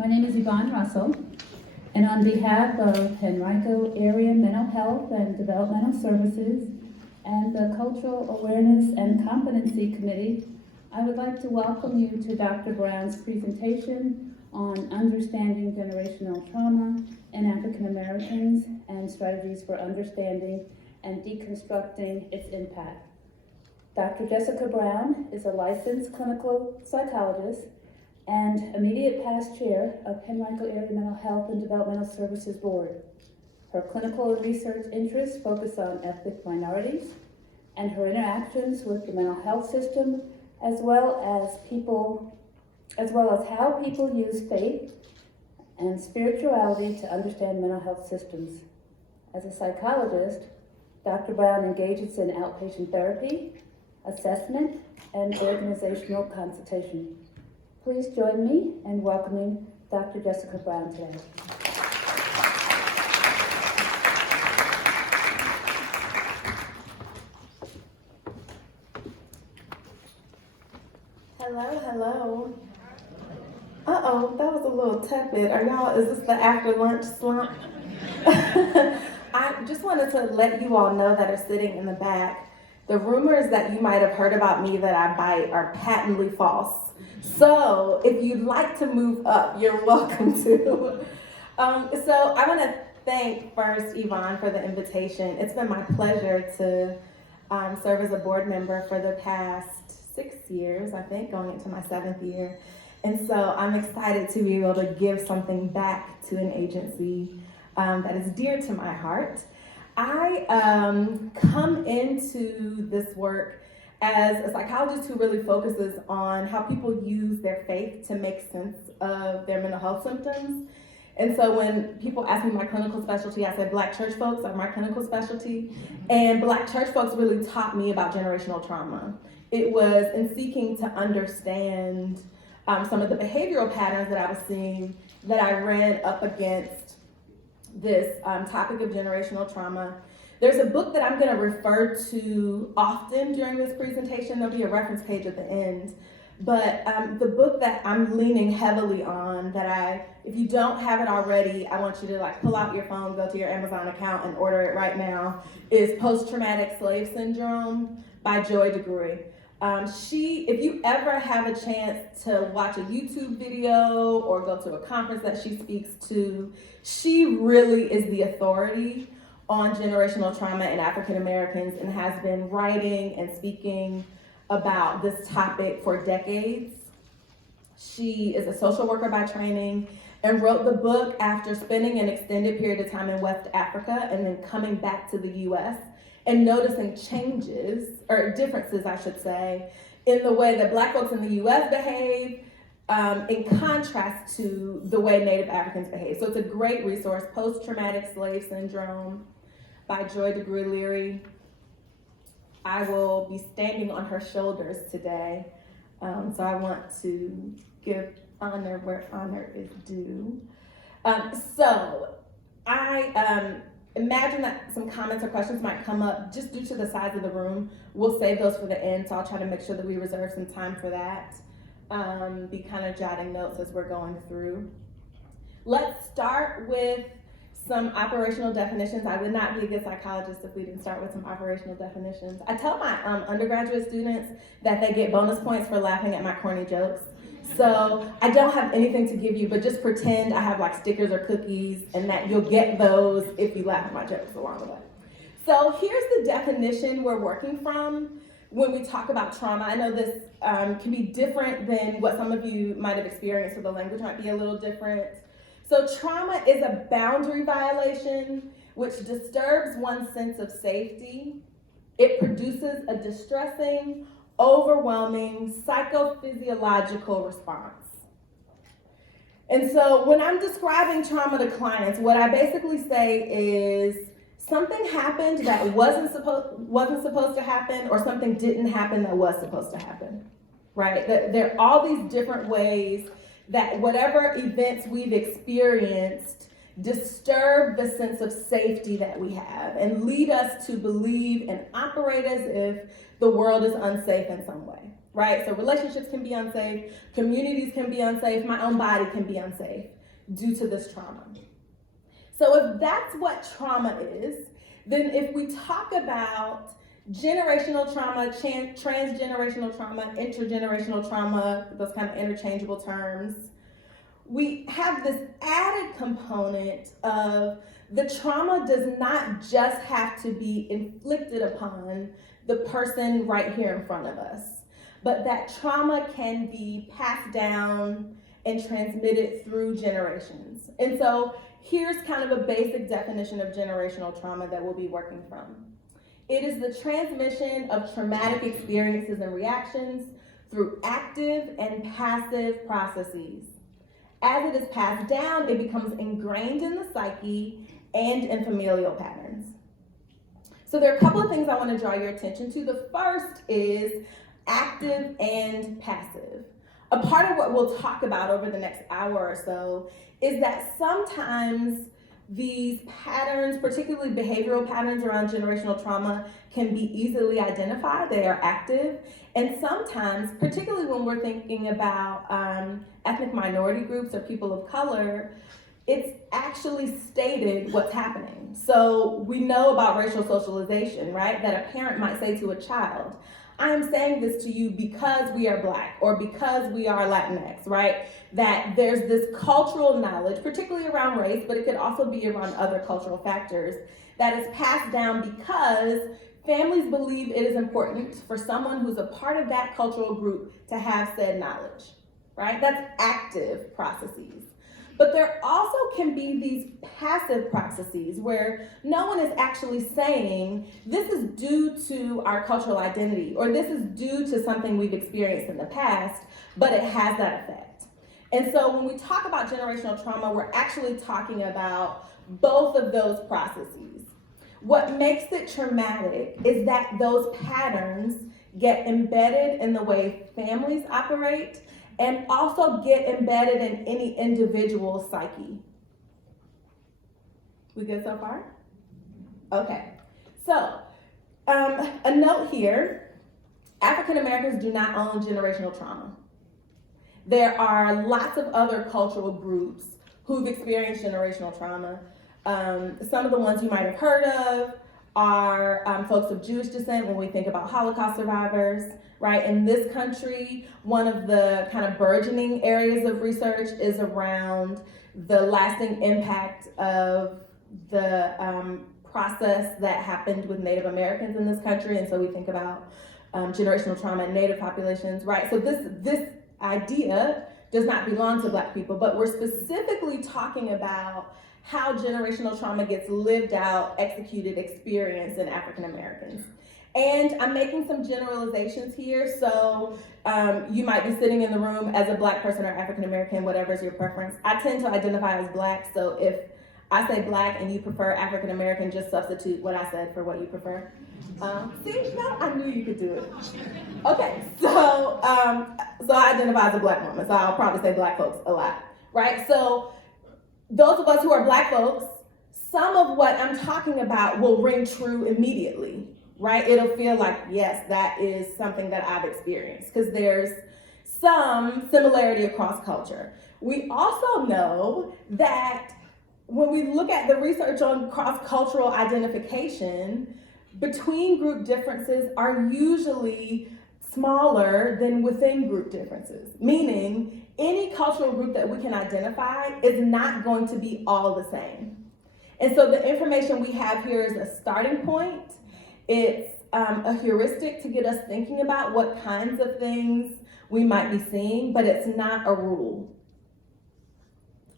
My name is Yvonne Russell, and on behalf of Henrico Area Mental Health and Developmental Services and the Cultural Awareness and Competency Committee, I would like to welcome you to Dr. Brown's presentation on understanding generational trauma in African Americans and strategies for understanding and deconstructing its impact. Dr. Jessica Brown is a licensed clinical psychologist and immediate past chair of Henrico Area Mental Health and Developmental Services Board. Her clinical and research interests focus on ethnic minorities and her interactions with the mental health system, as well as how people use faith and spirituality to understand mental health systems. As a psychologist, Dr. Brown engages in outpatient therapy, assessment, and organizational consultation. Please join me in welcoming Dr. Jessica Brown today. Hello. Uh-oh, that was a little tepid. Is this the after lunch slump? I just wanted to let you all know that are sitting in the back, the rumors that you might have heard about me that I bite are patently false. So if you'd like to move up, you're welcome to. So I want to thank first Yvonne for the invitation. It's been my pleasure to serve as a board member for the past 6 years, I think, going into my 7th year. And so I'm excited to be able to give something back to an agency that is dear to my heart. I come into this work as a psychologist who really focuses on how people use their faith to make sense of their mental health symptoms. And so when people ask me my clinical specialty, I say Black church folks are my clinical specialty. And Black church folks really taught me about generational trauma. It was in seeking to understand some of the behavioral patterns that I was seeing that I ran up against this topic of generational trauma. There's a book that I'm going to refer to often during this presentation. There'll be a reference page at the end. But the book that I'm leaning heavily on, if you don't have it already, I want you to pull out your phone, go to your Amazon account and order it right now, is Post-Traumatic Slave Syndrome by Joy DeGruy. If you ever have a chance to watch a YouTube video or go to a conference that she speaks to, she really is the authority on generational trauma in African Americans and has been writing and speaking about this topic for decades. She is a social worker by training and wrote the book after spending an extended period of time in West Africa and then coming back to the US and noticing differences, I should say, in the way that Black folks in the US behave in contrast to the way Native Africans behave. So it's a great resource, Post-Traumatic Slave Syndrome by Joy DeGruy. I will be standing on her shoulders today, so I want to give honor where honor is due. So I imagine that some comments or questions might come up just due to the size of the room. We'll save those for the end, so I'll try to make sure that we reserve some time for that. Be kind of jotting notes as we're going through. Let's start with some operational definitions. I would not be a good psychologist if we didn't start with some operational definitions. I tell my undergraduate students that they get bonus points for laughing at my corny jokes. So I don't have anything to give you, but just pretend I have stickers or cookies and that you'll get those if you laugh at my jokes along the way. So here's the definition we're working from when we talk about trauma. I know this can be different than what some of you might have experienced, so the language might be a little different. So trauma is a boundary violation which disturbs one's sense of safety. It produces a distressing, overwhelming psychophysiological response. And so when I'm describing trauma to clients, what I basically say is something happened that wasn't supposed to happen, or something didn't happen that was supposed to happen, right? There are all these different ways that whatever events we've experienced disturb the sense of safety that we have and lead us to believe and operate as if the world is unsafe in some way. right? So relationships can be unsafe, communities can be unsafe, my own body can be unsafe due to this trauma. So if that's what trauma is, then if we talk about generational trauma, transgenerational trauma, intergenerational trauma, those kind of interchangeable terms, we have this added component of the trauma does not just have to be inflicted upon the person right here in front of us, but that trauma can be passed down and transmitted through generations. And so here's kind of a basic definition of generational trauma that we'll be working from. It is the transmission of traumatic experiences and reactions through active and passive processes. As it is passed down, it becomes ingrained in the psyche and in familial patterns. So there are a couple of things I want to draw your attention to. The first is active and passive. A part of what we'll talk about over the next hour or so is that sometimes these patterns, particularly behavioral patterns around generational trauma, can be easily identified. They are active. And sometimes, particularly when we're thinking about ethnic minority groups or people of color, it's actually stated what's happening. So we know about racial socialization, right? That a parent might say to a child, I am saying this to you because we are Black or because we are Latinx, right? That there's this cultural knowledge, particularly around race, but it could also be around other cultural factors, that is passed down because families believe it is important for someone who's a part of that cultural group to have said knowledge, right? That's active processes. But there also can be these passive processes where no one is actually saying, this is due to our cultural identity, or this is due to something we've experienced in the past, but it has that effect. And so when we talk about generational trauma, we're actually talking about both of those processes. What makes it traumatic is that those patterns get embedded in the way families operate and also get embedded in any individual psyche. We good so far? Okay, so a note here, African Americans do not own generational trauma. There are lots of other cultural groups who've experienced generational trauma. Some of the ones you might have heard of are folks of Jewish descent when we think about Holocaust survivors, right? In this country, one of the kind of burgeoning areas of research is around the lasting impact of the process that happened with Native Americans in this country. And so we think about generational trauma in Native populations, right? So this idea does not belong to Black people, but we're specifically talking about how generational trauma gets lived out, executed, experienced in African Americans. And I'm making some generalizations here, so you might be sitting in the room as a Black person or African American, whatever is your preference. I tend to identify as Black, so if I say Black and you prefer African American, just substitute what I said for what you prefer. See, no, I knew you could do it. Okay, so I identify as a Black woman, so I'll probably say Black folks a lot, right? So those of us who are Black folks, some of what I'm talking about will ring true immediately, right? It'll feel like, yes, that is something that I've experienced, because there's some similarity across culture. We also know that when we look at the research on cross-cultural identification, between group differences are usually smaller than within group differences, meaning any cultural group that we can identify is not going to be all the same. And so the information we have here is a starting point. It's a heuristic to get us thinking about what kinds of things we might be seeing, but it's not a rule.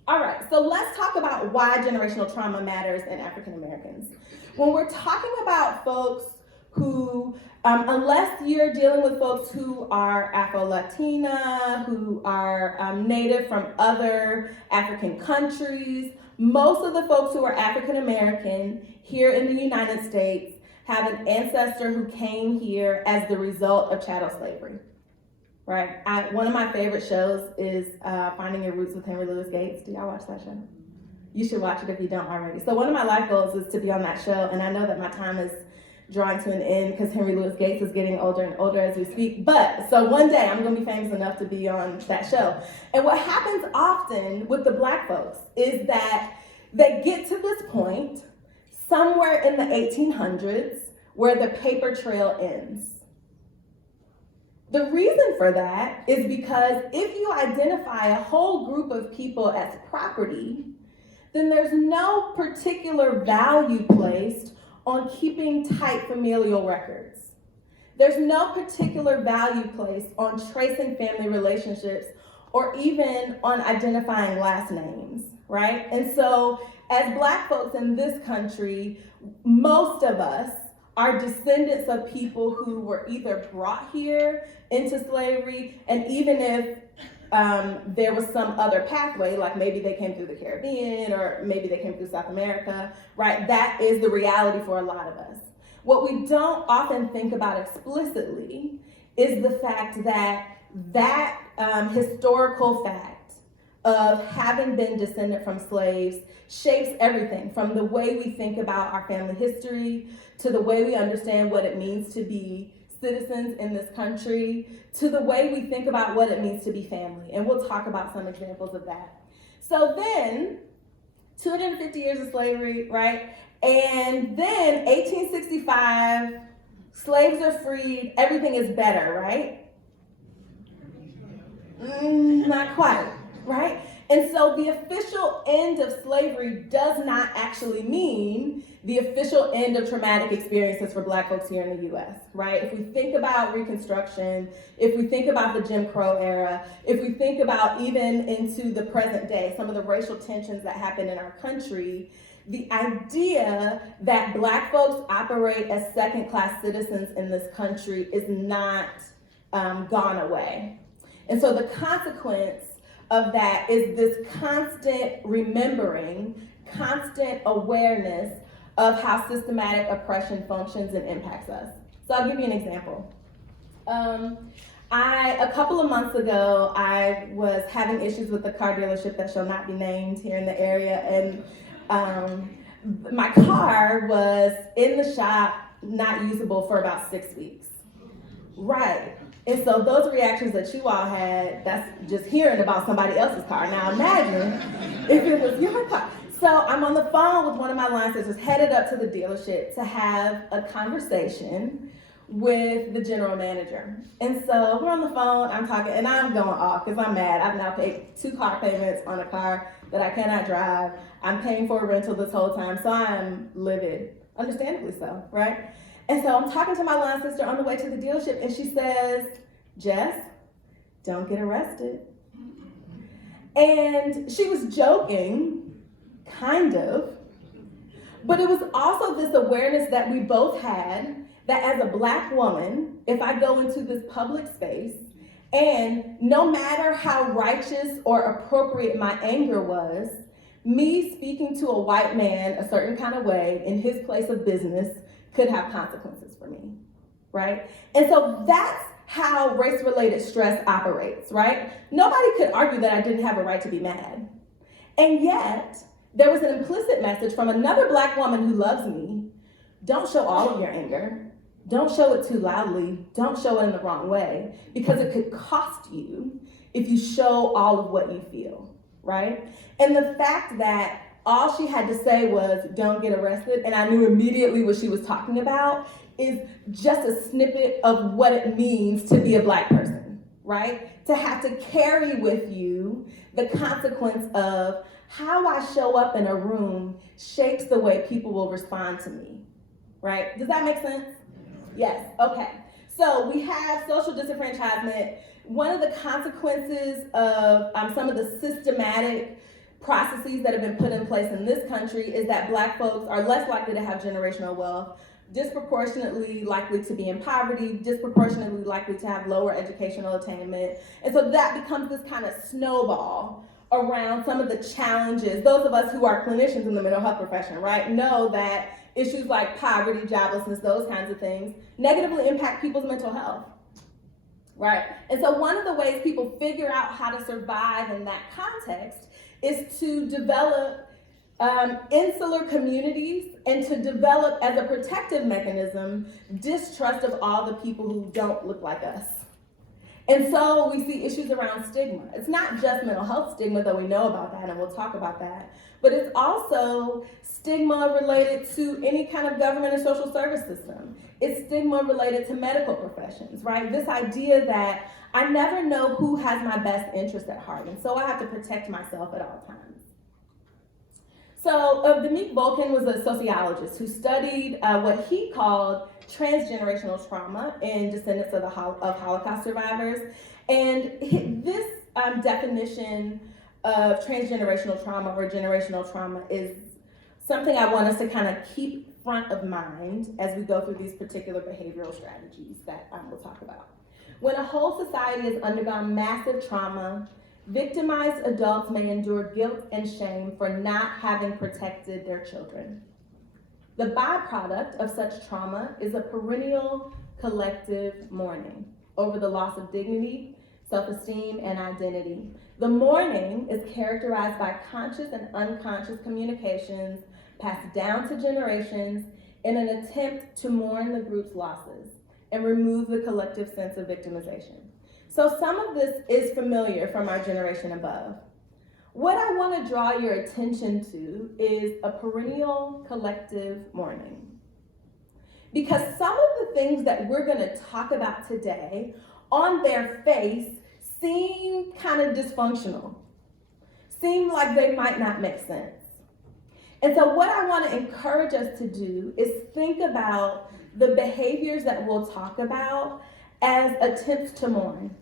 All right, so let's talk about why generational trauma matters in African Americans. When we're talking about folks who, unless you're dealing with folks who are Afro-Latina, who are native from other African countries, most of the folks who are African American here in the United States have an ancestor who came here as the result of chattel slavery. Right. One of my favorite shows is Finding Your Roots with Henry Louis Gates. Do y'all watch that show? You should watch it if you don't already. So one of my life goals is to be on that show, and I know that my time is drawing to an end because Henry Louis Gates is getting older and older as we speak. But so one day I'm going to be famous enough to be on that show. And what happens often with the Black folks is that they get to this point somewhere in the 1800s where the paper trail ends. The reason for that is because if you identify a whole group of people as property, then there's no particular value placed on keeping tight familial records. There's no particular value placed on tracing family relationships or even on identifying last names, right? And so as Black folks in this country, most of us are descendants of people who were either brought here into slavery, and even if there was some other pathway, like maybe they came through the Caribbean or maybe they came through South America, right? That is the reality for a lot of us. What we don't often think about explicitly is the fact that historical fact of having been descendant from slaves shapes everything from the way we think about our family history to the way we understand what it means to be citizens in this country, to the way we think about what it means to be family. And we'll talk about some examples of that. So then, 250 years of slavery, right? And then 1865, slaves are freed, everything is better, right? Not quite, right? And so the official end of slavery does not actually mean the official end of traumatic experiences for Black folks here in the US, right? If we think about Reconstruction, if we think about the Jim Crow era, if we think about even into the present day, some of the racial tensions that happen in our country, the idea that Black folks operate as second-class citizens in this country is not gone away. And so the consequence of that is this constant remembering, constant awareness of how systematic oppression functions and impacts us. So I'll give you an example. A couple of months ago, I was having issues with a car dealership that shall not be named here in the area, and my car was in the shop, not usable for about 6 weeks. Right. And so those reactions that you all had, that's just hearing about somebody else's car. Now imagine if it was your car. So I'm on the phone with one of my line sisters, headed up to the dealership to have a conversation with the general manager. And so we're on the phone, I'm talking, and I'm going off because I'm mad. I've now paid 2 car payments on a car that I cannot drive. I'm paying for a rental this whole time, so I'm livid. Understandably so, right? And so I'm talking to my line sister on the way to the dealership, and she says, Jess, don't get arrested. And she was joking, kind of, but it was also this awareness that we both had that as a Black woman, if I go into this public space, and no matter how righteous or appropriate my anger was, me speaking to a white man a certain kind of way in his place of business could have consequences for me, right? And so that's how race-related stress operates, right? Nobody could argue that I didn't have a right to be mad. And yet, there was an implicit message from another Black woman who loves me. Don't show all of your anger. Don't show it too loudly. Don't show it in the wrong way, because it could cost you if you show all of what you feel, right? And the fact that all she had to say was, don't get arrested, and I knew immediately what she was talking about, is just a snippet of what it means to be a Black person, right? To have to carry with you the consequence of how I show up in a room shapes the way people will respond to me, right? Does that make sense? Yes, okay. So we have social disenfranchisement. One of the consequences of some of the systematic processes that have been put in place in this country is that Black folks are less likely to have generational wealth, disproportionately likely to be in poverty, disproportionately likely to have lower educational attainment. And so that becomes this kind of snowball around some of the challenges. Those of us who are clinicians in the mental health profession, right, know that issues like poverty, joblessness, those kinds of things negatively impact people's mental health, right? And so one of the ways people figure out how to survive in that context is to develop insular communities, and to develop as a protective mechanism distrust of all the people who don't look like us. And so we see issues around stigma. It's not just mental health stigma, though we know about that and we'll talk about that, but it's also stigma related to any kind of government or social service system. It's stigma related to medical professions, right? This idea that I never know who has my best interest at heart, and so I have to protect myself at all times. So Demeek Volkin was a sociologist who studied what he called transgenerational trauma in descendants of Holocaust survivors. And this definition of transgenerational trauma or generational trauma is something I want us to kind of keep front of mind as we go through these particular behavioral strategies that we'll talk about. When a whole society has undergone massive trauma, victimized adults may endure guilt and shame for not having protected their children. The byproduct of such trauma is a perennial collective mourning over the loss of dignity, self-esteem, and identity. The mourning is characterized by conscious and unconscious communications passed down to generations in an attempt to mourn the group's losses and remove the collective sense of victimization. So some of this is familiar from our generation above. What I want to draw your attention to is a perennial collective mourning. Because some of the things that we're going to talk about today on their face seem kind of dysfunctional, seem like they might not make sense. And so what I want to encourage us to do is think about the behaviors that we'll talk about as attempts to mourn,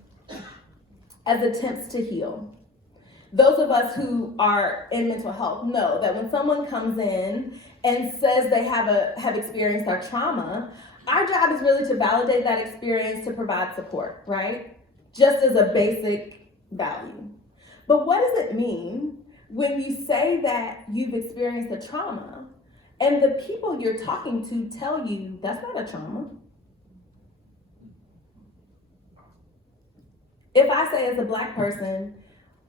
as attempts to heal. Those of us who are in mental health know that when someone comes in and says they have experienced our trauma, our job is really to validate that experience, to provide support, right? Just as a basic value. But what does it mean when you say that you've experienced a trauma and the people you're talking to tell you that's not a trauma? If I say as a Black person,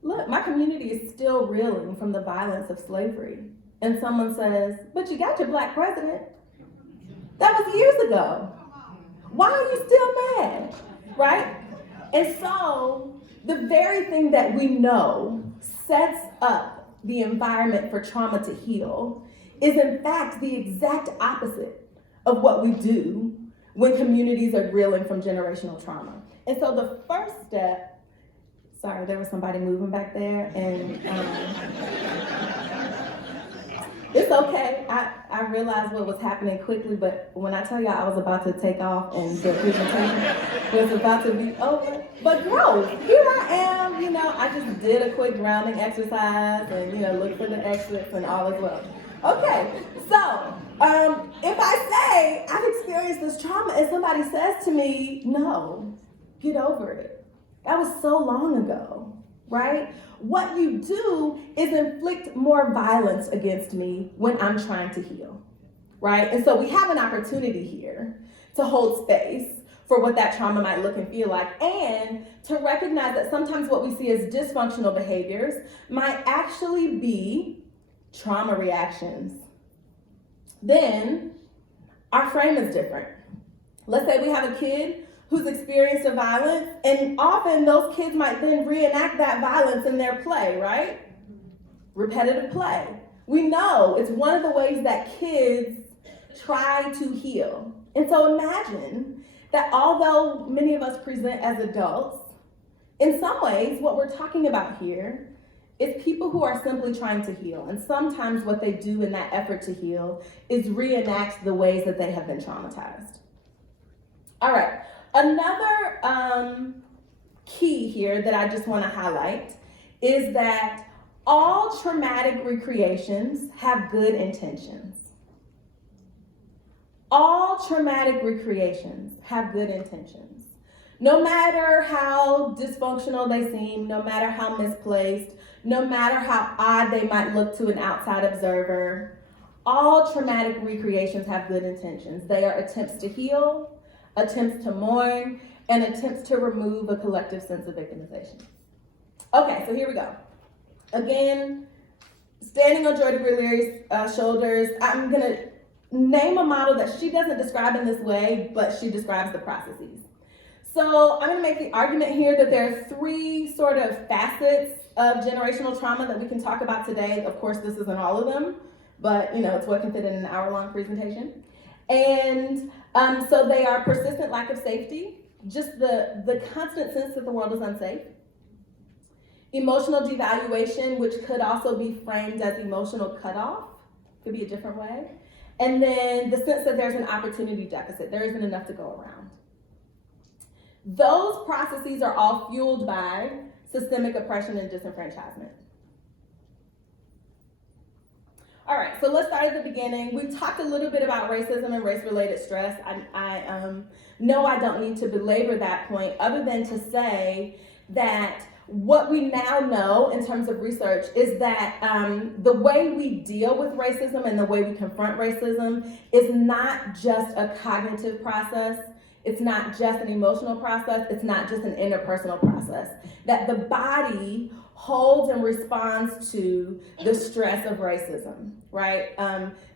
look, my community is still reeling from the violence of slavery, and someone says, but you got your Black president. That was years ago. Why are you still mad, right? And so the very thing that we know sets up the environment for trauma to heal is in fact the exact opposite of what we do when communities are reeling from generational trauma. And so the first step, sorry, there was somebody moving back there, and it's okay. I realized what was happening quickly, but when I tell y'all I was about to take off and the presentation was about to be over, but no, here I am, I just did a quick grounding exercise and, look for the exits and all is well. Okay, so if I say I've experienced this trauma and somebody says to me, no, get over it. That was so long ago, right? What you do is inflict more violence against me when I'm trying to heal, right? And so we have an opportunity here to hold space for what that trauma might look and feel like, and to recognize that sometimes what we see as dysfunctional behaviors might actually be trauma reactions. Then our frame is different. Let's say we have a kid who's experienced a violence, and often those kids might then reenact that violence in their play, right? Repetitive play. We know it's one of the ways that kids try to heal. And so imagine that although many of us present as adults, in some ways what we're talking about here is people who are simply trying to heal. And sometimes what they do in that effort to heal is reenact the ways that they have been traumatized. All right. Another key here that I just want to highlight is that all traumatic recreations have good intentions. All traumatic recreations have good intentions. No matter how dysfunctional they seem, no matter how misplaced, no matter how odd they might look to an outside observer, all traumatic recreations have good intentions. They are attempts to heal, attempts to mourn, and attempts to remove a collective sense of victimization. Okay, so here we go. Again, standing on Joy DeGruy-Leary's shoulders, I'm going to name a model that she doesn't describe in this way, but she describes the processes. So I'm going to make the argument here that there are three sort of facets of generational trauma that we can talk about today. Of course, this isn't all of them, but it's what can fit in an hour-long presentation. And so they are persistent lack of safety, just the constant sense that the world is unsafe. Emotional devaluation, which could also be framed as emotional cutoff, could be a different way. And then the sense that there's an opportunity deficit, there isn't enough to go around. Those processes are all fueled by systemic oppression and disenfranchisement. All right, so let's start at the beginning. We talked a little bit about racism and race-related stress. I know I don't need to belabor that point other than to say that what we now know in terms of research is that the way we deal with racism and the way we confront racism is not just a cognitive process. It's not just an emotional process. It's not just an interpersonal process. That the body holds and responds to the stress of racism, right?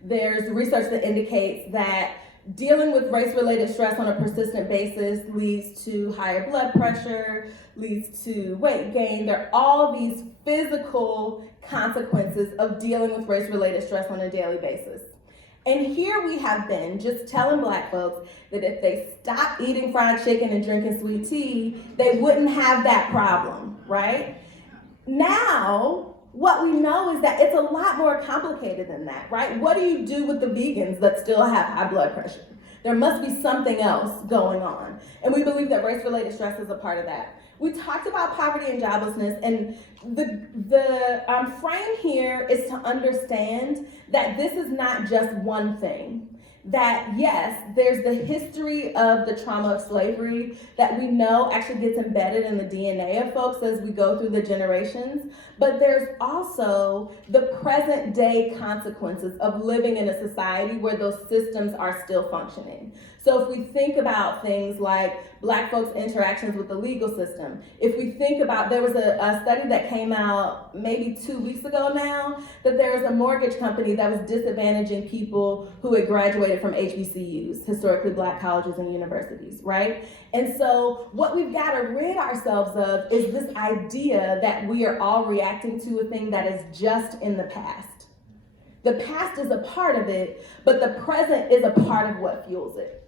There's research that indicates that dealing with race-related stress on a persistent basis leads to higher blood pressure, leads to weight gain. There are all these physical consequences of dealing with race-related stress on a daily basis. And here we have been just telling Black folks that if they stop eating fried chicken and drinking sweet tea, they wouldn't have that problem, right? Now, what we know is that it's a lot more complicated than that, right? What do you do with the vegans that still have high blood pressure? There must be something else going on. And we believe that race-related stress is a part of that. We talked about poverty and joblessness, and the frame here is to understand that this is not just one thing. That yes, there's the history of the trauma of slavery that we know actually gets embedded in the DNA of folks as we go through the generations, but there's also the present day consequences of living in a society where those systems are still functioning. So if we think about things like Black folks' interactions with the legal system, if we think about, there was a study that came out maybe 2 weeks ago now, that there was a mortgage company that was disadvantaging people who had graduated from HBCUs, historically Black colleges and universities, right? And so what we've got to rid ourselves of is this idea that we are all reacting to a thing that is just in the past. The past is a part of it, but the present is a part of what fuels it.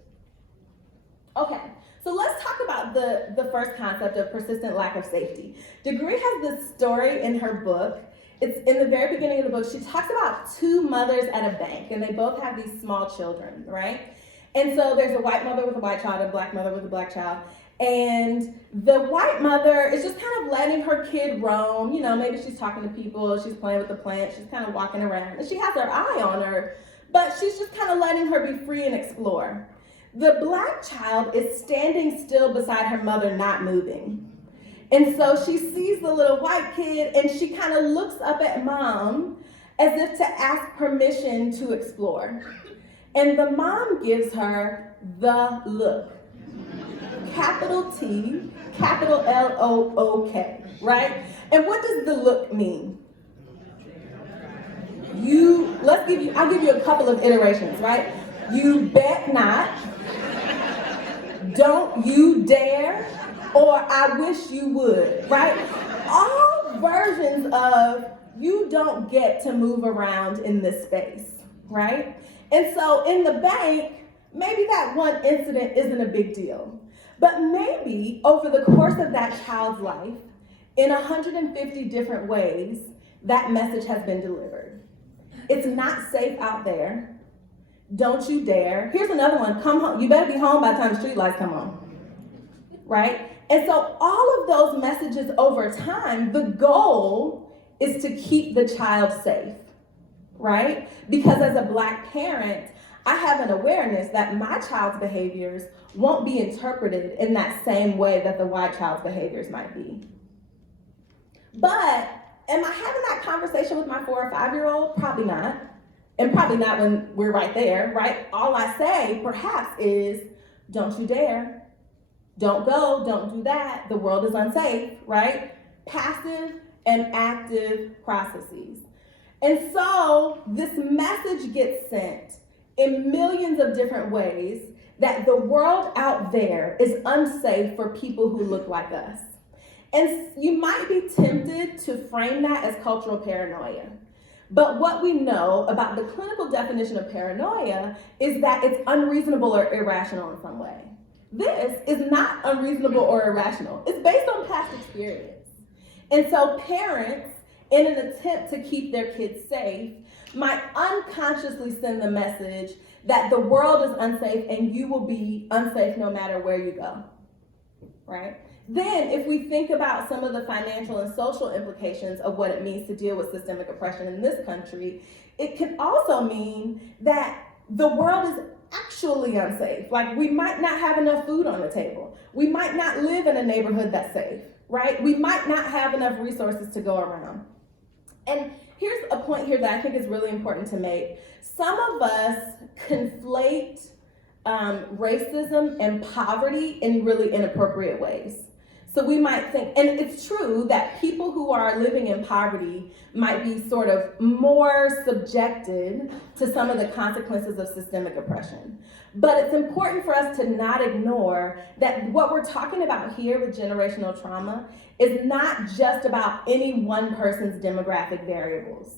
Okay, so let's talk about the first concept of persistent lack of safety. DeGruy has this story in her book. It's in the very beginning of the book. She talks about two mothers at a bank, and they both have these small children, right? And so there's a white mother with a white child, a Black mother with a Black child. And the white mother is just kind of letting her kid roam. Maybe she's talking to people, she's playing with the plants, she's kind of walking around, and she has her eye on her, but she's just kind of letting her be free and explore. The Black child is standing still beside her mother, not moving. And so she sees the little white kid, and she kind of looks up at mom as if to ask permission to explore. And the mom gives her the look. Capital T, capital L-O-O-K, right? And what does the look mean? I'll give you a couple of iterations, right? You bet not, don't you dare, or I wish you would, right? All versions of you don't get to move around in this space, right? And so in the bank, maybe that one incident isn't a big deal, but maybe over the course of that child's life, in 150 different ways, that message has been delivered. It's not safe out there. Don't you dare. Here's another one. Come home. You better be home by the time the street lights come on. Right? And so all of those messages over time, the goal is to keep the child safe. Right? Because as a Black parent, I have an awareness that my child's behaviors won't be interpreted in that same way that the white child's behaviors might be. But am I having that conversation with my 4 or 5-year-old? Probably not. And probably not when we're right there, right? All I say, perhaps, is, don't you dare. Don't go, don't do that. The world is unsafe, right? Passive and active processes. And so this message gets sent in millions of different ways that the world out there is unsafe for people who look like us. And you might be tempted to frame that as cultural paranoia. But what we know about the clinical definition of paranoia is that it's unreasonable or irrational in some way. This is not unreasonable or irrational. It's based on past experience. And so parents, in an attempt to keep their kids safe, might unconsciously send the message that the world is unsafe and you will be unsafe no matter where you go, right? Then, if we think about some of the financial and social implications of what it means to deal with systemic oppression in this country, it can also mean that the world is actually unsafe. Like, we might not have enough food on the table. We might not live in a neighborhood that's safe, right? We might not have enough resources to go around. And here's a point here that I think is really important to make. Some of us conflate racism and poverty in really inappropriate ways. So we might think, and it's true that people who are living in poverty might be sort of more subjected to some of the consequences of systemic oppression. But it's important for us to not ignore that what we're talking about here with generational trauma is not just about any one person's demographic variables.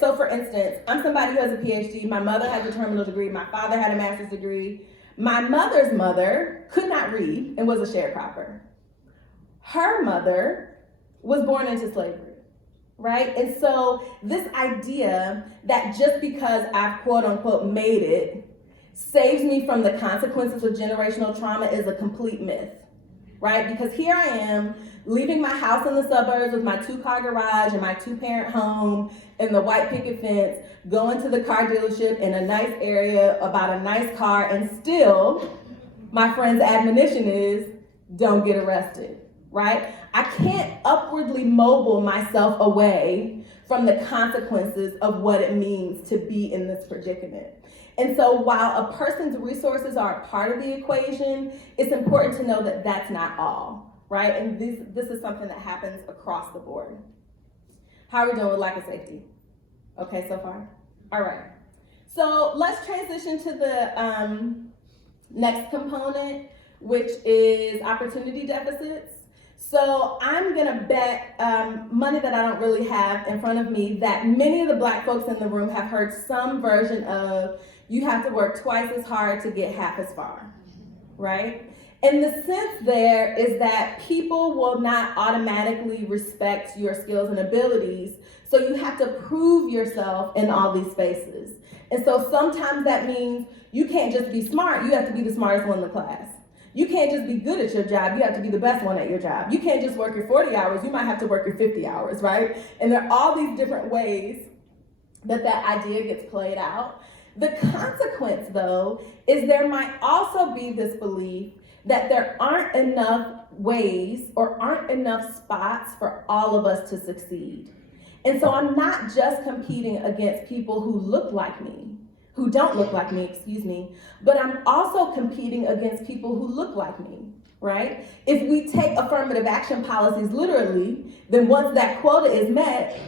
So for instance, I'm somebody who has a PhD, my mother has a terminal degree, my father had a master's degree. My mother's mother could not read and was a sharecropper. Her mother was born into slavery, right? And so this idea that just because I've quote unquote made it saves me from the consequences of generational trauma is a complete myth, right? Because here I am leaving my house in the suburbs with my 2-car garage and my 2-parent home and the white picket fence, going to the car dealership in a nice area about a nice car, and still my friend's admonition is don't get arrested. Right? I can't upwardly mobile myself away from the consequences of what it means to be in this predicament. And so while a person's resources are a part of the equation, it's important to know that that's not all, right? And this is something that happens across the board. How are we doing with lack of safety? Okay, so far? All right. So let's transition to the next component, which is opportunity deficits. So I'm gonna bet money that I don't really have in front of me that many of the Black folks in the room have heard some version of you have to work twice as hard to get half as far, right? And the sense there is that people will not automatically respect your skills and abilities, so you have to prove yourself in all these spaces. And so sometimes that means you can't just be smart, you have to be the smartest one in the class. You can't just be good at your job, you have to be the best one at your job. You can't just work your 40 hours, you might have to work your 50 hours, right? And there are all these different ways that idea gets played out. The consequence, though, is there might also be this belief that there aren't enough ways or aren't enough spots for all of us to succeed. And so I'm not just competing against people who look like me, who don't look like me, but I'm also competing against people who look like me, right? If we take affirmative action policies literally, then once that quota is met,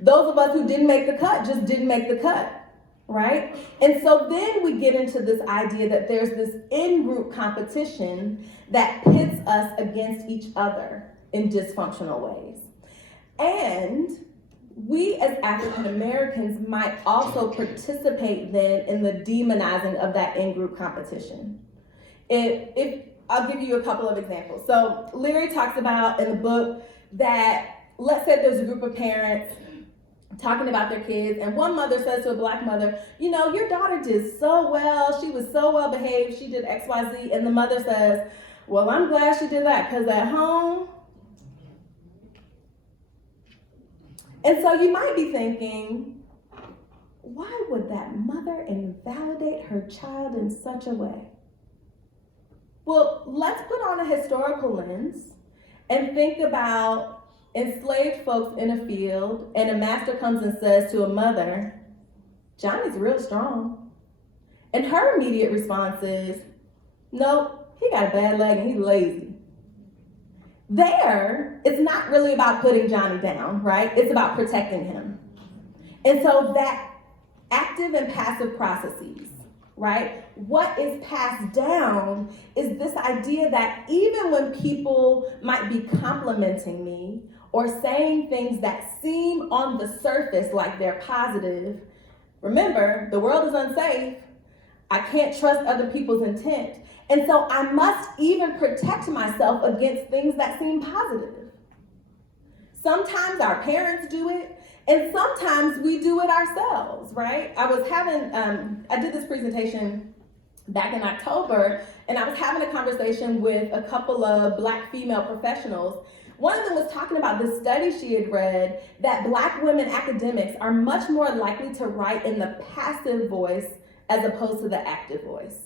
those of us who didn't make the cut just didn't make the cut, right? And so then we get into this idea that there's this in-group competition that pits us against each other in dysfunctional ways. And we as African Americans might also participate then in the demonizing of that in-group competition. I'll give you a couple of examples. So Leary talks about in the book that, let's say there's a group of parents talking about their kids, and one mother says to a Black mother, you know, your daughter did so well, she was so well behaved, she did X, Y, Z, and the mother says, well, I'm glad she did that, because at home. And so you might be thinking, why would that mother invalidate her child in such a way? Well, let's put on a historical lens and think about enslaved folks in a field, and a master comes and says to a mother, Johnny's real strong. And her immediate response is, nope, he got a bad leg and he's lazy. There, it's not really about putting Johnny down, right? It's about protecting him. And so that active and passive processes, right? What is passed down is this idea that even when people might be complimenting me or saying things that seem on the surface like they're positive, remember, the world is unsafe. I can't trust other people's intent. And so I must even protect myself against things that seem positive. Sometimes our parents do it, and sometimes we do it ourselves, right? I did this presentation back in October, and I was having a conversation with a couple of Black female professionals. One of them was talking about this study she had read that Black women academics are much more likely to write in the passive voice as opposed to the active voice.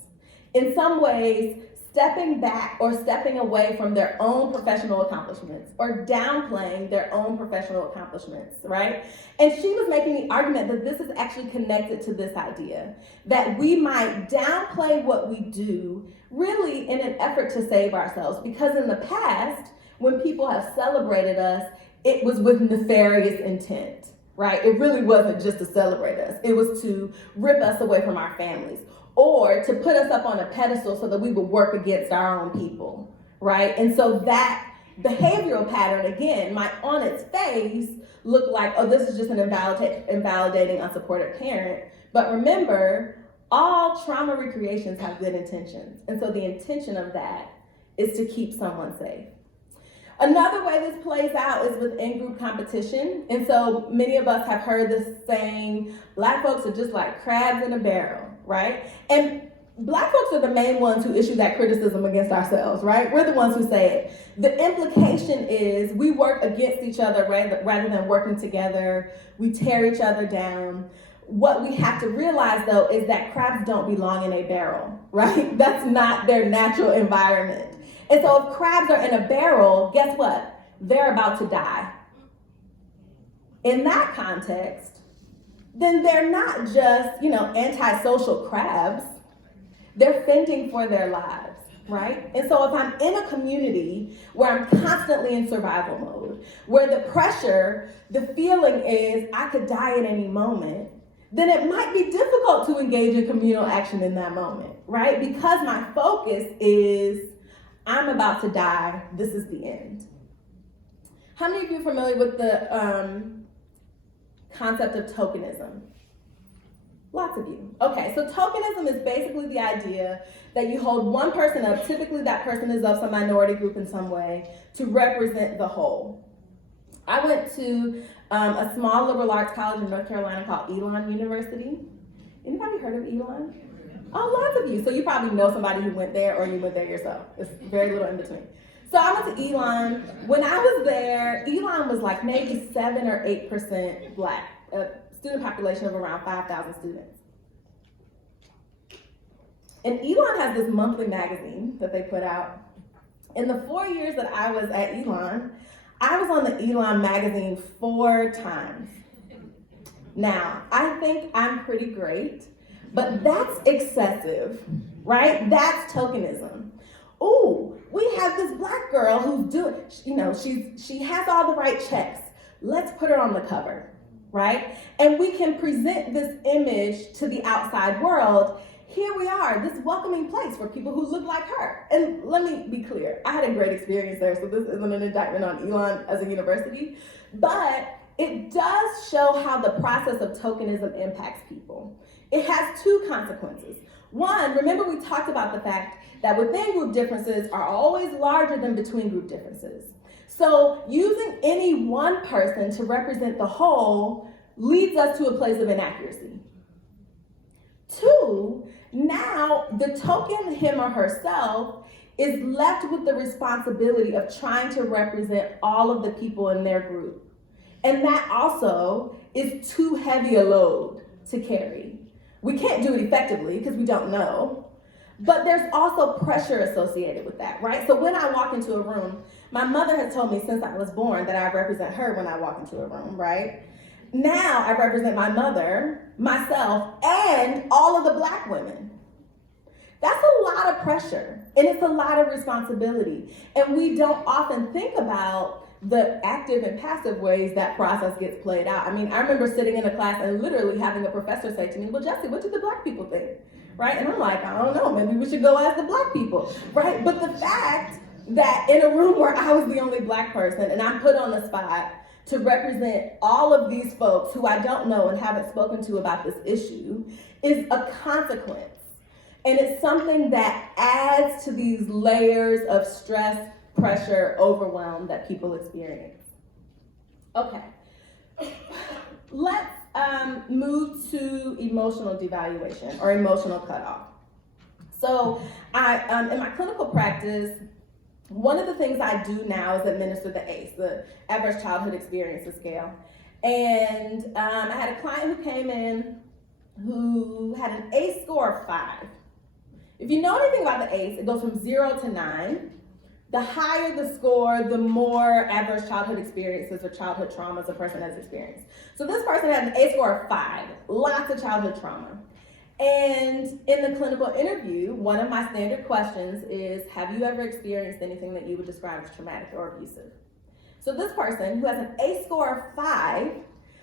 In some ways, stepping back or stepping away from their own professional accomplishments or downplaying their own professional accomplishments, right? And she was making the argument that this is actually connected to this idea that we might downplay what we do really in an effort to save ourselves, because in the past, when people have celebrated us, it was with nefarious intent, right? It really wasn't just to celebrate us. It was to rip us away from our families, or to put us up on a pedestal so that we would work against our own people, right? And so that behavioral pattern, again, might on its face look like, oh, this is just an invalidating, unsupported parent. But remember, all trauma recreations have good intentions. And so the intention of that is to keep someone safe. Another way this plays out is with in-group competition. And so many of us have heard this saying, Black folks are just like crabs in a barrel, right? And Black folks are the main ones who issue that criticism against ourselves, right? We're the ones who say it. The implication is we work against each other rather than working together. We tear each other down. What we have to realize, though, is that crabs don't belong in a barrel, right? That's not their natural environment. And so if crabs are in a barrel, guess what? They're about to die. In that context, then they're not just, antisocial crabs. They're fending for their lives, right? And so if I'm in a community where I'm constantly in survival mode, where the pressure, the feeling is I could die at any moment, then it might be difficult to engage in communal action in that moment, right? Because my focus is I'm about to die, this is the end. How many of you are familiar with the concept of tokenism? Lots of you. Okay, so tokenism is basically the idea that you hold one person up, typically that person is of some minority group in some way, to represent the whole. I went to a small liberal arts college in North Carolina called Elon University. Anybody heard of Elon? Oh, lots of you. So you probably know somebody who went there or you went there yourself. It's very little in between. So I went to Elon. When I was there, Elon was like maybe 7 or 8% Black, a student population of around 5,000 students. And Elon has this monthly magazine that they put out. In the 4 years that I was at Elon, I was on the Elon magazine 4 times. Now, I think I'm pretty great, but that's excessive, right? That's tokenism. Ooh, we have this Black girl who's doing, she has all the right checks. Let's put her on the cover, right? And we can present this image to the outside world. Here we are, this welcoming place for people who look like her. And let me be clear, I had a great experience there, so this isn't an indictment on Elon as a university, but it does show how the process of tokenism impacts people. It has 2 consequences. One, remember we talked about the fact that within group differences are always larger than between group differences. So using any one person to represent the whole leads us to a place of inaccuracy. 2, now the token, him or herself, is left with the responsibility of trying to represent all of the people in their group. And that also is too heavy a load to carry. We can't do it effectively because we don't know, but there's also pressure associated with that, right? So when I walk into a room, my mother has told me since I was born that I represent her when I walk into a room, right? Now I represent my mother, myself, and all of the Black women. That's a lot of pressure, and it's a lot of responsibility. And we don't often think about the active and passive ways that process gets played out. I mean, I remember sitting in a class and literally having a professor say to me, well, Jessie, what do the Black people think? Right? And I'm like, I don't know, maybe we should go ask the Black people, right? But the fact that in a room where I was the only Black person and I'm put on the spot to represent all of these folks who I don't know and haven't spoken to about this issue is a consequence. And it's something that adds to these layers of stress, pressure, overwhelm that people experience. Okay, let's move to emotional devaluation or emotional cutoff. So in my clinical practice, one of the things I do now is administer the ACE, the Average Childhood Experiences Scale. And I had a client who came in who had an ACE score of 5. If you know anything about the ACE, it goes from 0 to 9. The higher the score, the more adverse childhood experiences or childhood traumas a person has experienced. So this person had an ACE score of 5, lots of childhood trauma. And in the clinical interview, one of my standard questions is, have you ever experienced anything that you would describe as traumatic or abusive? So this person who has an ACE score of 5,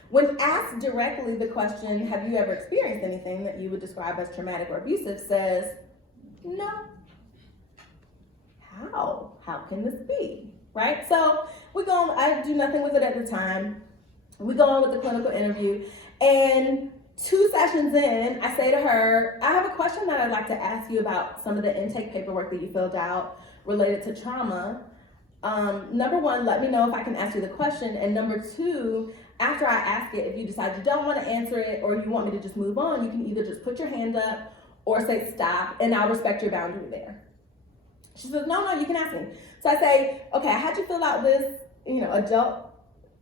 when asked directly the question, have you ever experienced anything that you would describe as traumatic or abusive, says, no. How can this be, right? So I do nothing with it at the time. We go on with the clinical interview, and 2 sessions in, I say to her, I have a question that I'd like to ask you about some of the intake paperwork that you filled out related to trauma. Number 1, let me know if I can ask you the question, and number 2, after I ask it, if you decide you don't want to answer it or you want me to just move on, you can either just put your hand up or say stop, and I'll respect your boundary there. She says, no, you can ask me. So I say, okay, I had you fill out this,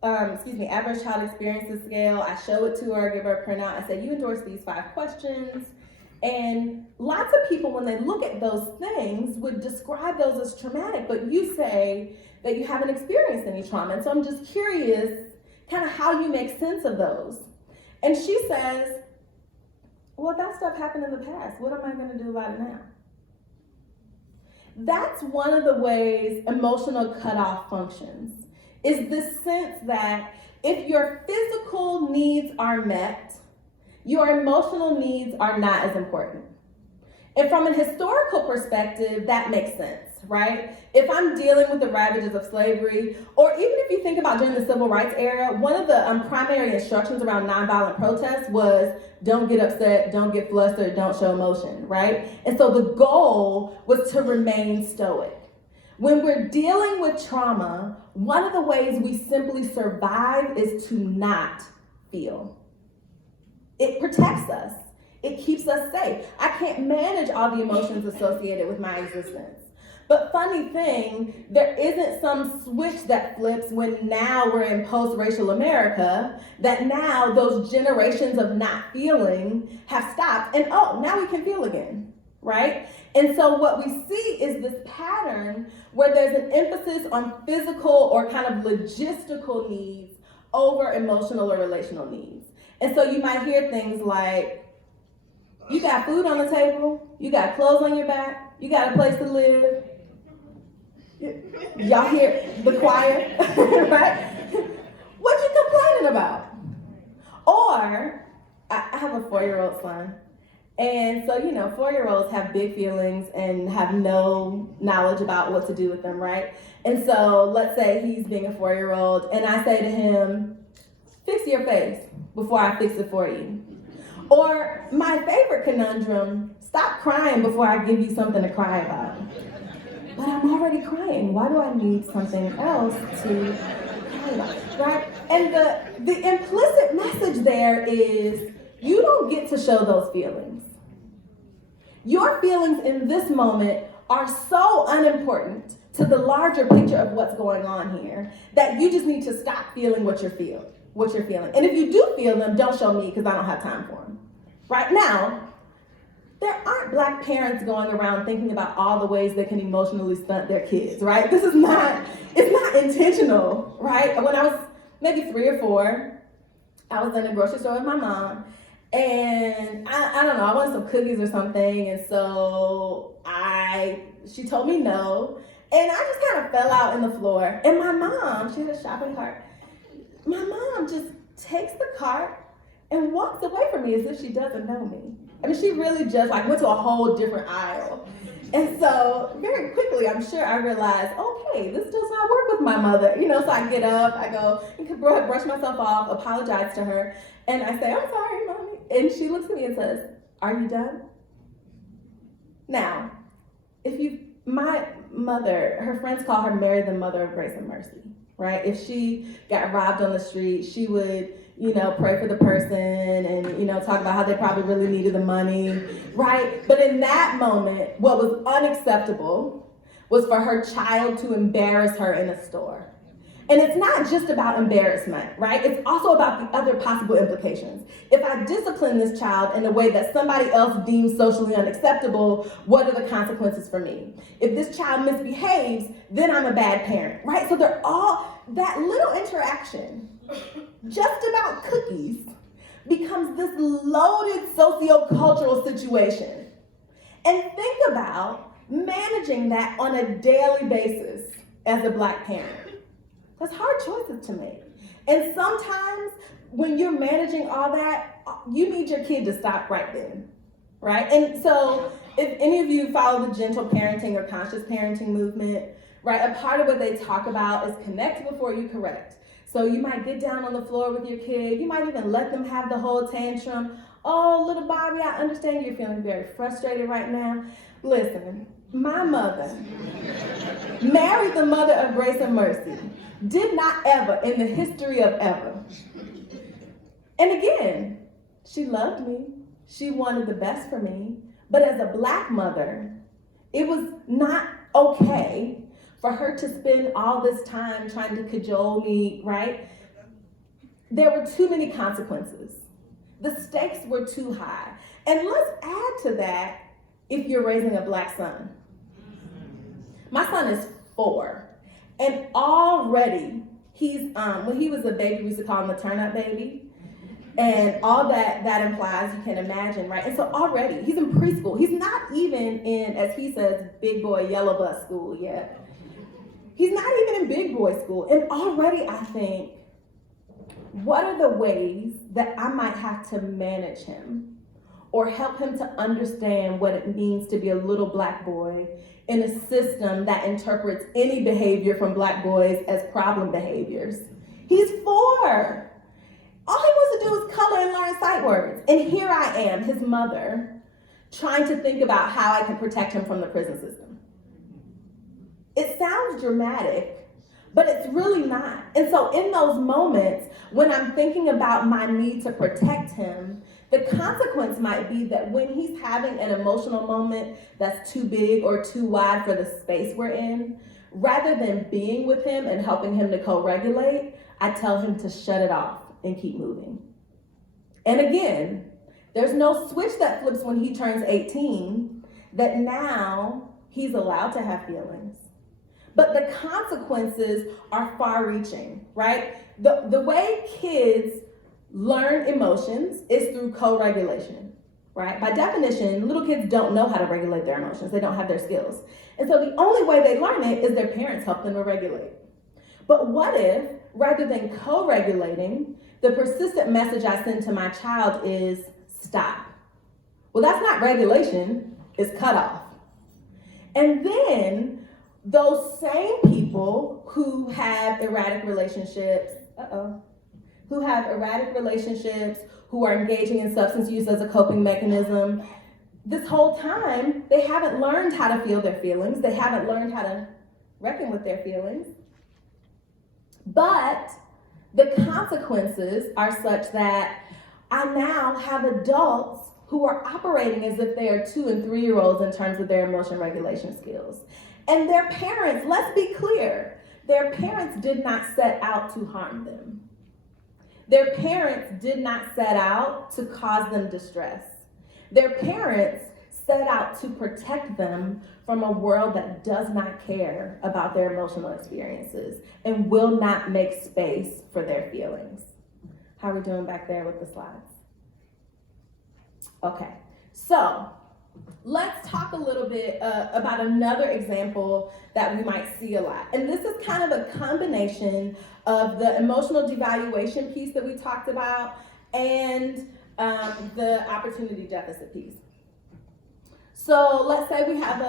average child experiences scale. I show it to her, give her a printout. I say, you endorse these 5 questions. And lots of people, when they look at those things, would describe those as traumatic, but you say that you haven't experienced any trauma. And so I'm just curious kind of how you make sense of those. And she says, well, that stuff happened in the past. What am I going to do about it now? That's one of the ways emotional cutoff functions, is this sense that if your physical needs are met, your emotional needs are not as important. And from an historical perspective, that makes sense, right? If I'm dealing with the ravages of slavery, or even if you think about during the civil rights era, one of the primary instructions around nonviolent protest was don't get upset, don't get flustered, don't show emotion, right? And so the goal was to remain stoic. When we're dealing with trauma, one of the ways we simply survive is to not feel. It protects us. It keeps us safe. I can't manage all the emotions associated with my existence. But funny thing, there isn't some switch that flips when now we're in post-racial America, that now those generations of not feeling have stopped, and now we can feel again, right? And so what we see is this pattern where there's an emphasis on physical or kind of logistical needs over emotional or relational needs. And so you might hear things like, you got food on the table, you got clothes on your back, you got a place to live. Y'all hear the choir, right? What you complaining about? Or, I have a 4-year-old son, and so, 4-year-olds have big feelings and have no knowledge about what to do with them, right? And so, let's say he's being a 4-year-old, and I say to him, fix your face before I fix it for you. Or, my favorite conundrum, stop crying before I give you something to cry about. But I'm already crying. Why do I need something else to cry about, right? And the implicit message there is, you don't get to show those feelings. Your feelings in this moment are so unimportant to the larger picture of what's going on here that you just need to stop feeling what you're feeling. And if you do feel them, don't show me because I don't have time for them. Right now, there aren't Black parents going around thinking about all the ways they can emotionally stunt their kids, right? It's not intentional, right? When I was maybe 3 or 4, I was in a grocery store with my mom, and I don't know, I wanted some cookies or something, and so she told me no, And I just kind of fell out in the floor. And my mom, she had a shopping cart. My mom just takes the cart and walks away from me as if she doesn't know me. I mean, she really just like went to a whole different aisle. And so very quickly, I'm sure I realized, okay, this does not work with my mother. You know, so I get up, I go, brush myself off, apologize to her. And I say, I'm sorry, Mommy. And she looks at me and says, are you done? Now, my mother, her friends call her Mary, the mother of grace and mercy, right? If she got robbed on the street, she would, pray for the person and, talk about how they probably really needed the money, right? But in that moment, what was unacceptable was for her child to embarrass her in a store. And it's not just about embarrassment, right? It's also about the other possible implications. If I discipline this child in a way that somebody else deems socially unacceptable, what are the consequences for me? If this child misbehaves, then I'm a bad parent, right? So that little interaction, just about cookies, becomes this loaded sociocultural situation. And think about managing that on a daily basis as a Black parent. That's hard choices to make. And sometimes when you're managing all that, you need your kid to stop right then, right? And so if any of you follow the gentle parenting or conscious parenting movement, right, a part of what they talk about is connect before you correct. So you might get down on the floor with your kid. You might even let them have the whole tantrum. Oh, little Bobby, I understand you're feeling very frustrated right now. Listen, my mother, Mary, the mother of grace and mercy, did not ever, in the history of ever. And again, she loved me. She wanted the best for me. But as a Black mother, it was not okay for her to spend all this time trying to cajole me, right? There were too many consequences. The stakes were too high. And let's add to that if you're raising a Black son. My son is 4. And already, when he was a baby, we used to call him a turn-up baby. And all that implies, you can imagine, right? And so already, he's in preschool. He's not even in, as he says, big boy yellow bus school yet. He's not even in big boy school. And already I think, what are the ways that I might have to manage him or help him to understand what it means to be a little Black boy in a system that interprets any behavior from Black boys as problem behaviors? He's 4. All he wants to do is color and learn sight words. And here I am, his mother, trying to think about how I can protect him from the prison system. It sounds dramatic, but it's really not. And so in those moments, when I'm thinking about my need to protect him, the consequence might be that when he's having an emotional moment that's too big or too wide for the space we're in, rather than being with him and helping him to co-regulate, I tell him to shut it off and keep moving. And again, there's no switch that flips when he turns 18 that now he's allowed to have feelings. But the consequences are far-reaching, right? The way kids learn emotions is through co-regulation, right? By definition, little kids don't know how to regulate their emotions. They don't have their skills. And so the only way they learn it is their parents help them to regulate. But what if, rather than co-regulating, the persistent message I send to my child is stop? Well, that's not regulation, it's cutoff. And then those same people who have erratic relationships, who are engaging in substance use as a coping mechanism, this whole time, they haven't learned how to feel their feelings. They haven't learned how to reckon with their feelings. But the consequences are such that I now have adults who are operating as if they are 2- and 3-year-olds in terms of their emotion regulation skills. And their parents, let's be clear, their parents did not set out to harm them. Their parents did not set out to cause them distress. Their parents set out to protect them from a world that does not care about their emotional experiences and will not make space for their feelings. How are we doing back there with the slides? Okay, so let's talk a little bit about another example that we might see a lot. And this is kind of a combination of the emotional devaluation piece that we talked about and the opportunity deficit piece. So let's say we have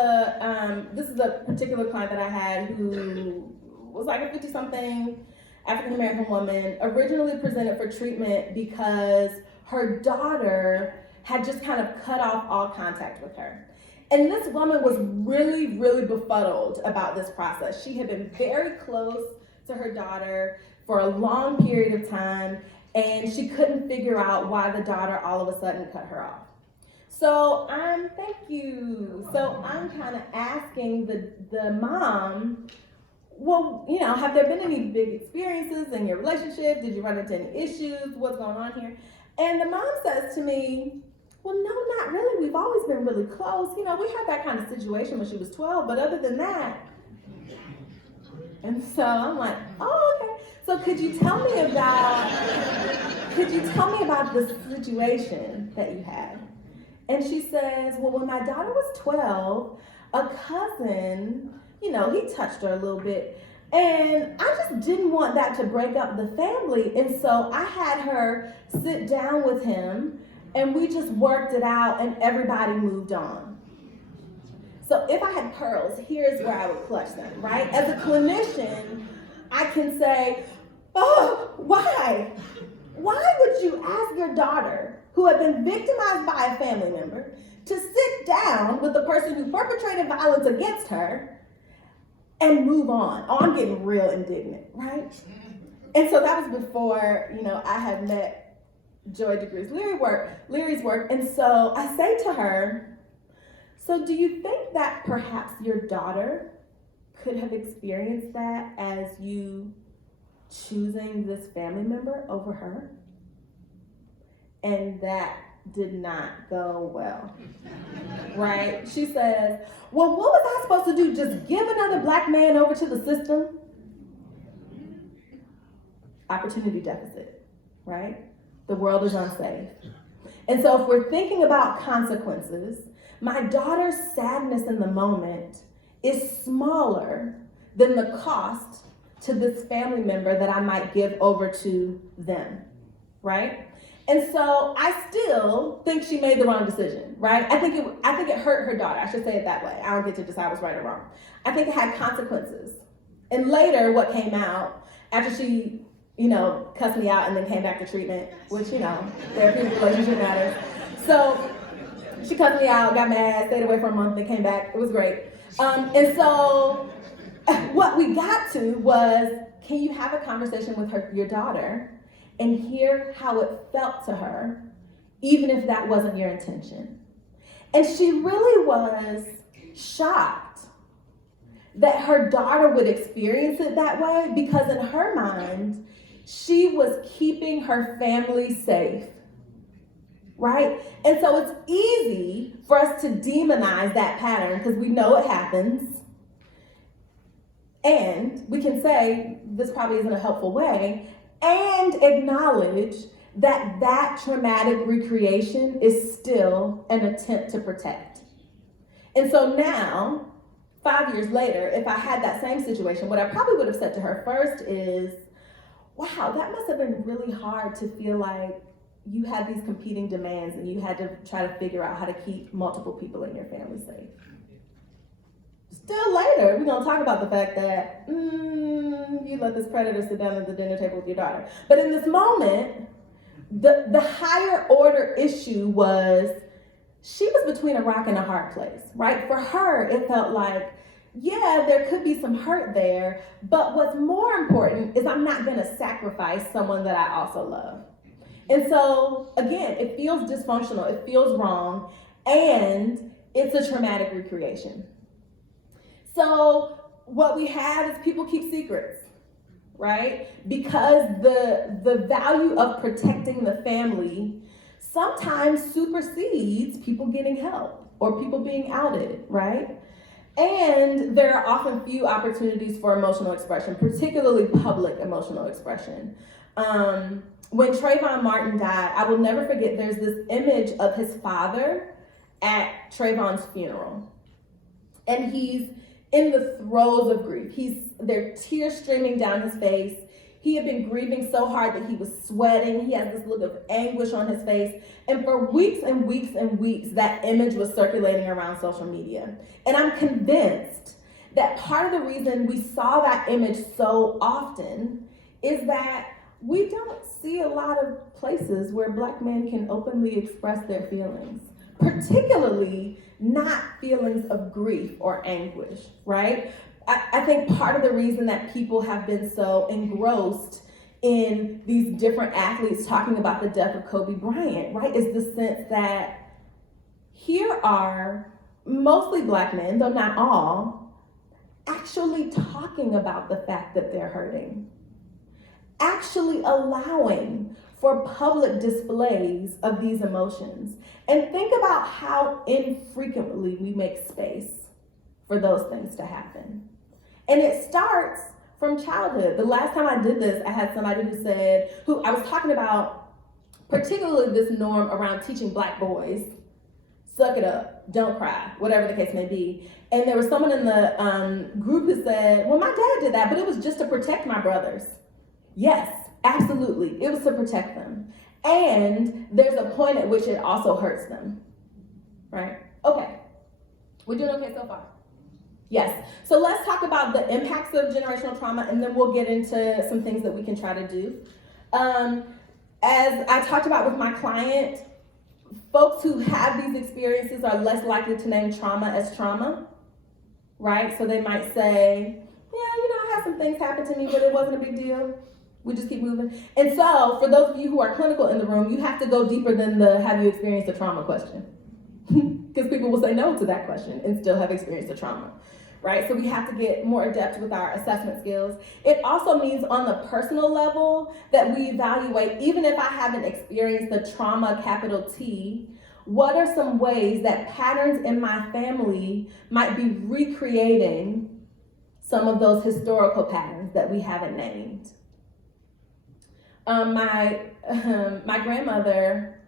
this is a particular client that I had who was like a 50-something African-American woman, originally presented for treatment because her daughter had just kind of cut off all contact with her. And this woman was really, really befuddled about this process. She had been very close to her daughter for a long period of time, and she couldn't figure out why the daughter all of a sudden cut her off. So thank you. So I'm kind of asking the mom, well, you know, have there been any big experiences in your relationship? Did you run into any issues? What's going on here? And the mom says to me, well, no, not really. We've always been really close. You know, we had that kind of situation when she was 12, but other than that. And so I'm like, oh, okay. So could you tell me about the situation that you had? And she says, well, when my daughter was 12, a cousin, you know, he touched her a little bit. And I just didn't want that to break up the family. And so I had her sit down with him and we just worked it out and everybody moved on. So if I had pearls, here's where I would clutch them, right? As a clinician, I can say, oh, why? Why would you ask your daughter, who had been victimized by a family member, to sit down with the person who perpetrated violence against her and move on? Oh, I'm getting real indignant, right? And so that was before, you know, I had met Joy DeGruy Leary's work. And so I say to her, so do you think that perhaps your daughter could have experienced that as you choosing this family member over her? And that did not go well, right? She says, well, what was I supposed to do? Just give another black man over to the system? Opportunity deficit, right? The world is unsafe. And so if we're thinking about consequences, my daughter's sadness in the moment is smaller than the cost to this family member that I might give over to them, right? And so I still think she made the wrong decision, right? I think it hurt her daughter. I should say it that way. I don't get to decide what's right or wrong. I think it had consequences. And later, what came out after she, you know, cussed me out and then came back to treatment, which, you know, therapeutic relationship matters. So she cussed me out, got mad, stayed away for a month, then came back. It was great. And so what we got to was, can you have a conversation with your daughter and hear how it felt to her, even if that wasn't your intention? And she really was shocked that her daughter would experience it that way, because in her mind, she was keeping her family safe, right? And so it's easy for us to demonize that pattern because we know it happens. And we can say, this probably isn't a helpful way, and acknowledge that that traumatic recreation is still an attempt to protect. And so now, 5 years later, if I had that same situation, what I probably would have said to her first is, wow, that must have been really hard to feel like you had these competing demands and you had to try to figure out how to keep multiple people in your family safe. Still later, we're going to talk about the fact that you let this predator sit down at the dinner table with your daughter. But in this moment, the higher order issue was she was between a rock and a hard place, right? For her, it felt like, yeah, there could be some hurt there, but what's more important is I'm not going to sacrifice someone that I also love. And so, again, it feels dysfunctional, it feels wrong, and it's a traumatic recreation. So what we have is people keep secrets, right? Because the value of protecting the family sometimes supersedes people getting help or people being outed, right? And there are often few opportunities for emotional expression, particularly public emotional expression. When Trayvon Martin died, I will never forget, there's this image of his father at Trayvon's funeral. And he's in the throes of grief. There are tears streaming down his face. He had been grieving so hard that he was sweating. He had this look of anguish on his face. And for weeks and weeks and weeks, that image was circulating around social media. And I'm convinced that part of the reason we saw that image so often is that we don't see a lot of places where Black men can openly express their feelings, particularly not feelings of grief or anguish, right? I think part of the reason that people have been so engrossed in these different athletes talking about the death of Kobe Bryant, right, is the sense that here are mostly Black men, though not all, actually talking about the fact that they're hurting, actually allowing for public displays of these emotions. And think about how infrequently we make space for those things to happen. And it starts from childhood. The last time I did this, I had somebody who I was talking about particularly this norm around teaching Black boys, suck it up, don't cry, whatever the case may be. And there was someone in the group who said, well, my dad did that, but it was just to protect my brothers. Yes, absolutely, it was to protect them. And there's a point at which it also hurts them, right? Okay, we're doing okay so far? Yes, so let's talk about the impacts of generational trauma, and then we'll get into some things that we can try to do. As I talked about with my client, folks who have these experiences are less likely to name trauma as trauma, right? So they might say, I had some things happen to me, but it wasn't a big deal. We just keep moving. And so for those of you who are clinical in the room, you have to go deeper than the have you experienced a trauma question. Because people will say no to that question and still have experienced a trauma, right? So we have to get more adept with our assessment skills. It also means on the personal level that we evaluate, even if I haven't experienced the trauma, capital T, what are some ways that patterns in my family might be recreating some of those historical patterns that we haven't named. My grandmother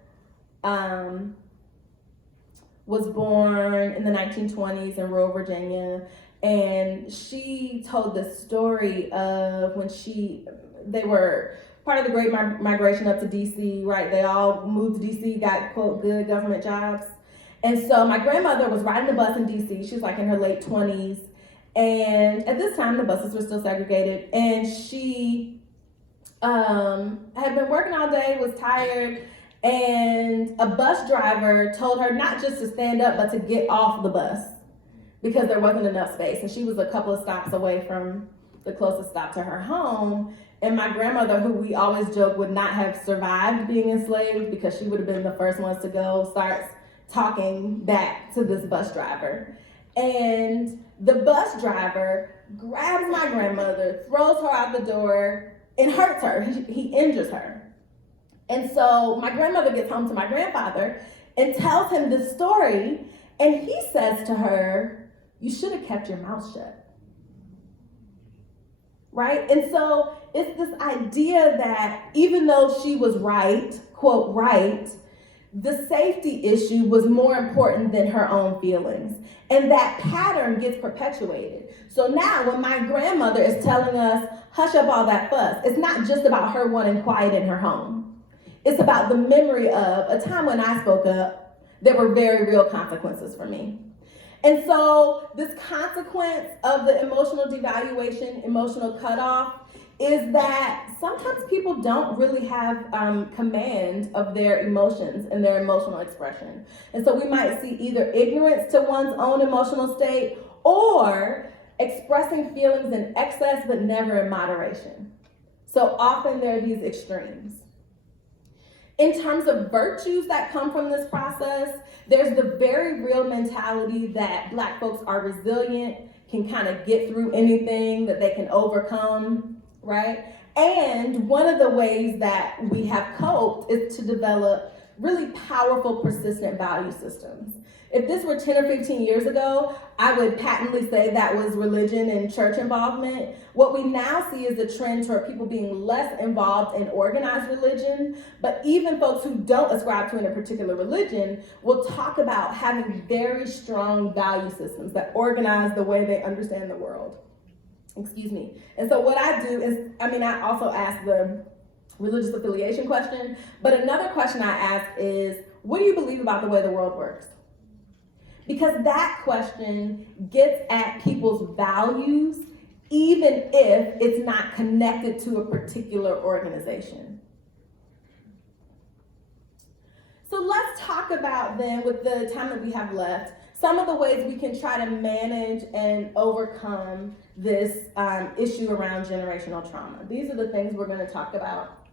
was born in the 1920s in rural Virginia, and she told the story of when they were part of the Great Migration up to DC, right? They all moved to DC, got, quote, good government jobs. And so my grandmother was riding the bus in DC. She was like in her late 20s. And at this time, the buses were still segregated. And she had been working all day, was tired, and a bus driver told her not just to stand up, but to get off the bus because there wasn't enough space. And she was a couple of stops away from the closest stop to her home. And my grandmother, who we always joke would not have survived being enslaved because she would have been the first ones to go, starts talking back to this bus driver. And the bus driver grabs my grandmother, throws her out the door, and hurts her. He injures her. And so my grandmother gets home to my grandfather and tells him this story, and he says to her, you should have kept your mouth shut. Right? And so it's this idea that even though she was right, quote, right, the safety issue was more important than her own feelings. And that pattern gets perpetuated. So now when my grandmother is telling us, hush up all that fuss, it's not just about her wanting quiet in her home. It's about the memory of a time when I spoke up, there were very real consequences for me. And so this consequence of the emotional devaluation, emotional cutoff, is that sometimes people don't really have command of their emotions and their emotional expression. And so we might see either ignorance to one's own emotional state or expressing feelings in excess but never in moderation. So often there are these extremes. In terms of virtues that come from this process, there's the very real mentality that Black folks are resilient, can kind of get through anything, that they can overcome, right? And one of the ways that we have coped is to develop really powerful, persistent value systems. If this were 10 or 15 years ago, I would patently say that was religion and church involvement. What we now see is a trend toward people being less involved in organized religion, but even folks who don't ascribe to a particular religion will talk about having very strong value systems that organize the way they understand the world. Excuse me. And so what I do is, I also ask the religious affiliation question, but another question I ask is, what do you believe about the way the world works? Because that question gets at people's values, even if it's not connected to a particular organization. So let's talk about then, with the time that we have left, some of the ways we can try to manage and overcome this issue around generational trauma. These are the things we're going to talk about.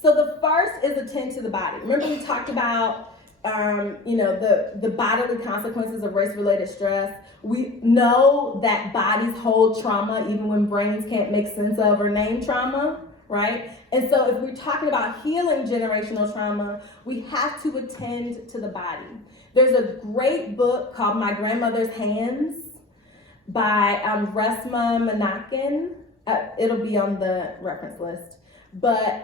So the first is attend to the body. Remember we talked about the bodily consequences of race-related stress. We know that bodies hold trauma even when brains can't make sense of or name trauma, right? And so if we're talking about healing generational trauma, we have to attend to the body. There's a great book called My Grandmother's Hands by Resma Menaken. It'll be on the reference list. But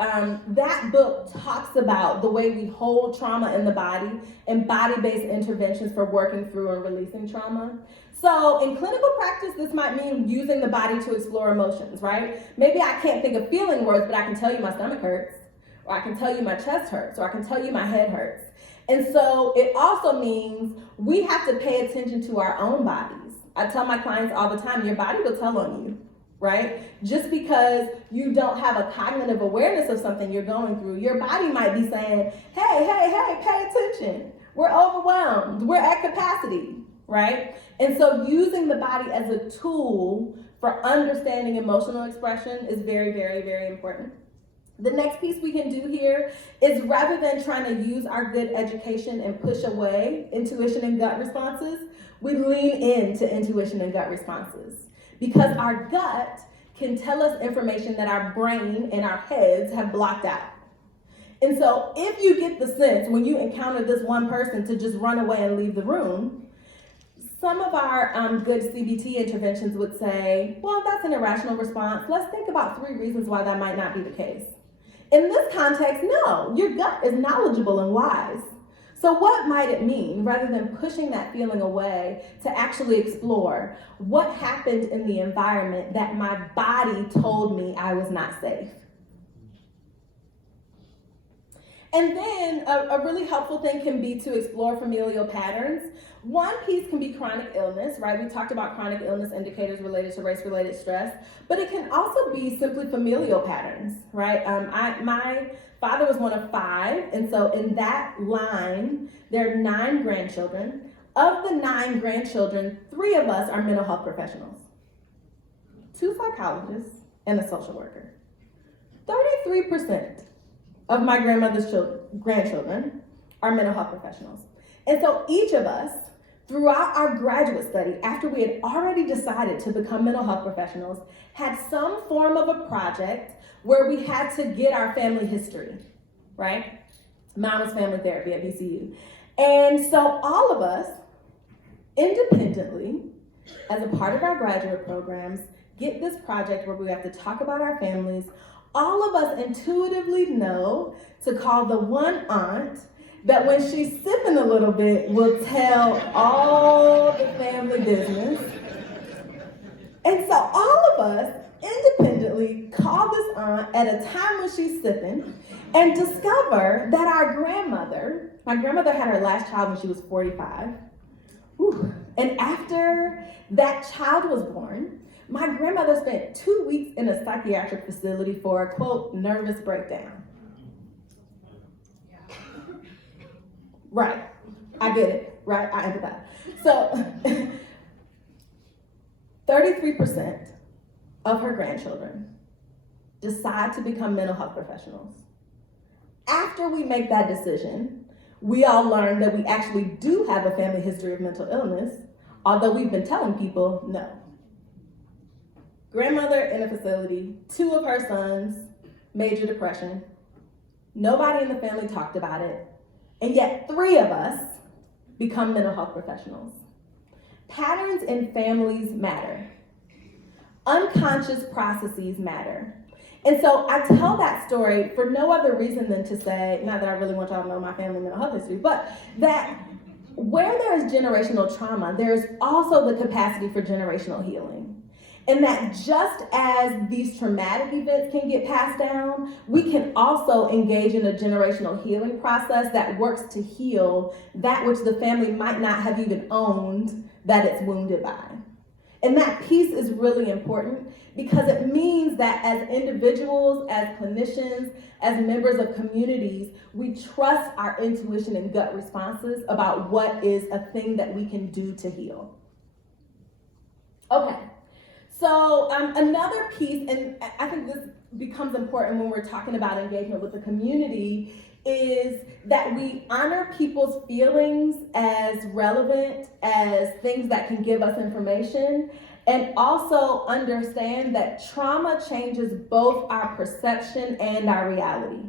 that book talks about the way we hold trauma in the body and body-based interventions for working through and releasing trauma. So in clinical practice, this might mean using the body to explore emotions, right? Maybe I can't think of feeling words, but I can tell you my stomach hurts, or I can tell you my chest hurts, or I can tell you my head hurts. And so it also means we have to pay attention to our own bodies. I tell my clients all the time, your body will tell on you. Right? Just because you don't have a cognitive awareness of something you're going through, your body might be saying, hey, pay attention. We're overwhelmed. We're at capacity, right? And so using the body as a tool for understanding emotional expression is very, very, very important. The next piece we can do here is, rather than trying to use our good education and push away intuition and gut responses, we lean into intuition and gut responses. Because our gut can tell us information that our brain and our heads have blocked out. And so if you get the sense when you encounter this one person to just run away and leave the room, some of our good CBT interventions would say, well, that's an irrational response. Let's think about 3 reasons why that might not be the case. In this context, no, your gut is knowledgeable and wise. So what might it mean, rather than pushing that feeling away, to actually explore what happened in the environment that my body told me I was not safe? And then a really helpful thing can be to explore familial patterns. One piece can be chronic illness, right? We talked about chronic illness indicators related to race-related stress, but it can also be simply familial patterns, right? My father was one of 5, and so in that line, there are 9 grandchildren. Of the 9 grandchildren, 3 of us are mental health professionals. 2 psychologists and a social worker. 33% of my grandmother's grandchildren are mental health professionals. And so each of us, throughout our graduate study, after we had already decided to become mental health professionals, had some form of a project where we had to get our family history, right? Mine was family therapy at VCU. And so all of us, independently, as a part of our graduate programs, get this project where we have to talk about our families. All of us intuitively know to call the one aunt that when she's sipping a little bit will tell all the family business. And so all of us independently call this aunt at a time when she's sipping and discover that our grandmother, my grandmother had her last child when she was 45. Whew. And after that child was born, my grandmother spent 2 weeks in a psychiatric facility for a, quote, nervous breakdown. Right, I get it, right, I empathize. So 33% of her grandchildren decide to become mental health professionals. After we make that decision, we all learn that we actually do have a family history of mental illness, although we've been telling people no. Grandmother in a facility, 2 of her sons, major depression. Nobody in the family talked about it. And yet 3 of us become mental health professionals. Patterns in families matter. Unconscious processes matter. And so I tell that story for no other reason than to say, not that I really want y'all to know my family mental health history, but that where there is generational trauma, there's also the capacity for generational healing. And that just as these traumatic events can get passed down, we can also engage in a generational healing process that works to heal that which the family might not have even owned that it's wounded by. And that piece is really important because it means that as individuals, as clinicians, as members of communities, we trust our intuition and gut responses about what is a thing that we can do to heal. Okay, so another piece, and I think this becomes important when we're talking about engagement with the community, is that we honor people's feelings as relevant, as things that can give us information, and also understand that trauma changes both our perception and our reality.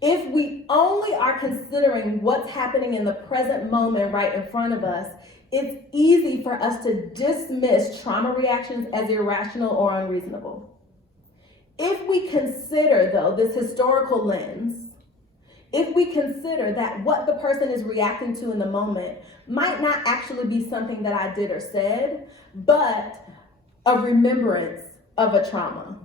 If we only are considering what's happening in the present moment right in front of us, it's easy for us to dismiss trauma reactions as irrational or unreasonable. If we consider, though, this historical lens, if we consider that what the person is reacting to in the moment might not actually be something that I did or said, but a remembrance of a trauma,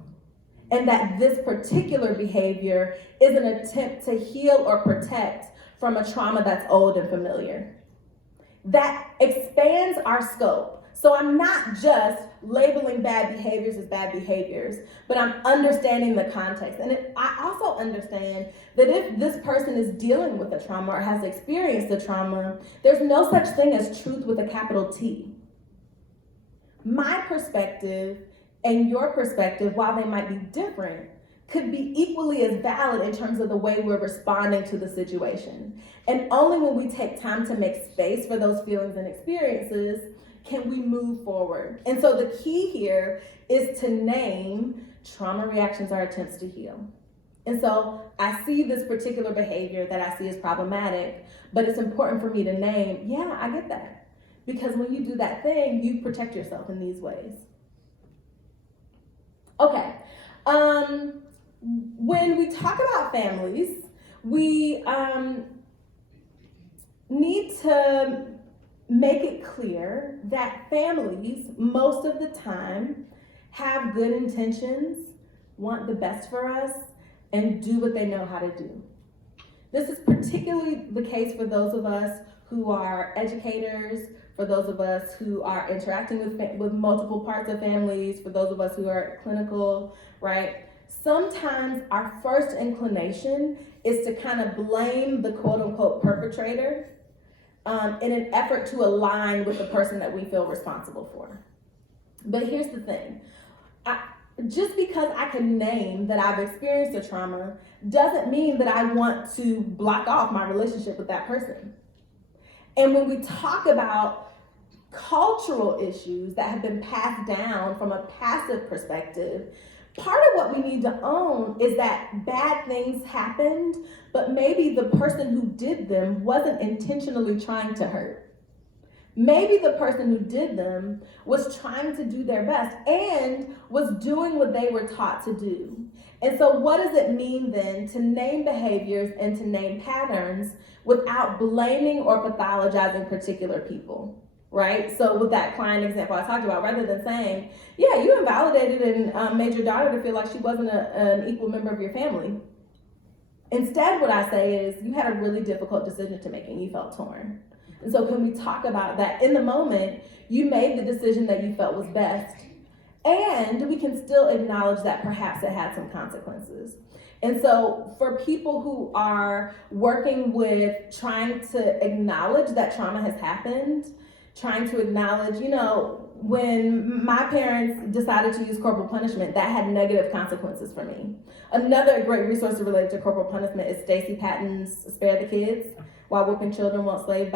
and that this particular behavior is an attempt to heal or protect from a trauma that's old and familiar, that expands our scope. So I'm not just labeling bad behaviors as bad behaviors, but I'm understanding the context. And I also understand that if this person is dealing with a trauma or has experienced a trauma, there's no such thing as truth with a capital T. My perspective and your perspective, while they might be different, could be equally as valid in terms of the way we're responding to the situation. And only when we take time to make space for those feelings and experiences can we move forward. And so the key here is to name trauma reactions are attempts to heal. And so I see this particular behavior that I see as problematic, but it's important for me to name, yeah, I get that. Because when you do that thing, you protect yourself in these ways. Okay. When we talk about families, we need to make it clear that families, most of the time, have good intentions, want the best for us, and do what they know how to do. This is particularly the case for those of us who are educators, for those of us who are interacting with multiple parts of families, for those of us who are clinical, right? Sometimes our first inclination is to kind of blame the quote-unquote perpetrator in an effort to align with the person that we feel responsible for. But here's the thing. Just because I can name that I've experienced a trauma doesn't mean that I want to block off my relationship with that person. And when we talk about cultural issues that have been passed down from a passive perspective, part of what we need to own is that bad things happened, but maybe the person who did them wasn't intentionally trying to hurt. Maybe the person who did them was trying to do their best and was doing what they were taught to do. And so what does it mean then to name behaviors and to name patterns without blaming or pathologizing particular people, right? So with that client example I talked about, rather than saying, yeah, you invalidated and made your daughter to feel like she wasn't an equal member of your family. Instead, what I say is you had a really difficult decision to make and you felt torn. And so can we talk about that? In the moment, you made the decision that you felt was best, and we can still acknowledge that perhaps it had some consequences. And so for people who are working with trying to acknowledge that trauma has happened, trying to acknowledge, when my parents decided to use corporal punishment, that had negative consequences for me. Another great resource related to corporal punishment is Stacey Patton's Spare the Kids, Why Whipping Children Won't Save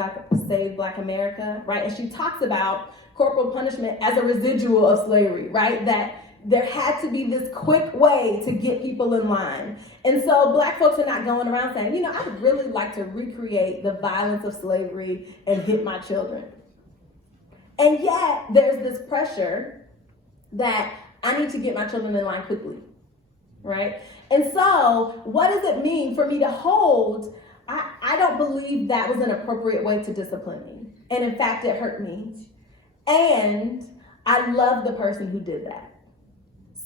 Black America, right? And she talks about corporal punishment as a residual of slavery, right? That there had to be this quick way to get people in line. And so Black folks are not going around saying, you know, I'd really like to recreate the violence of slavery and hit my children. And yet there's this pressure that I need to get my children in line quickly, right? And so what does it mean for me to hold? I don't believe that was an appropriate way to discipline me. And in fact, it hurt me. And I love the person who did that.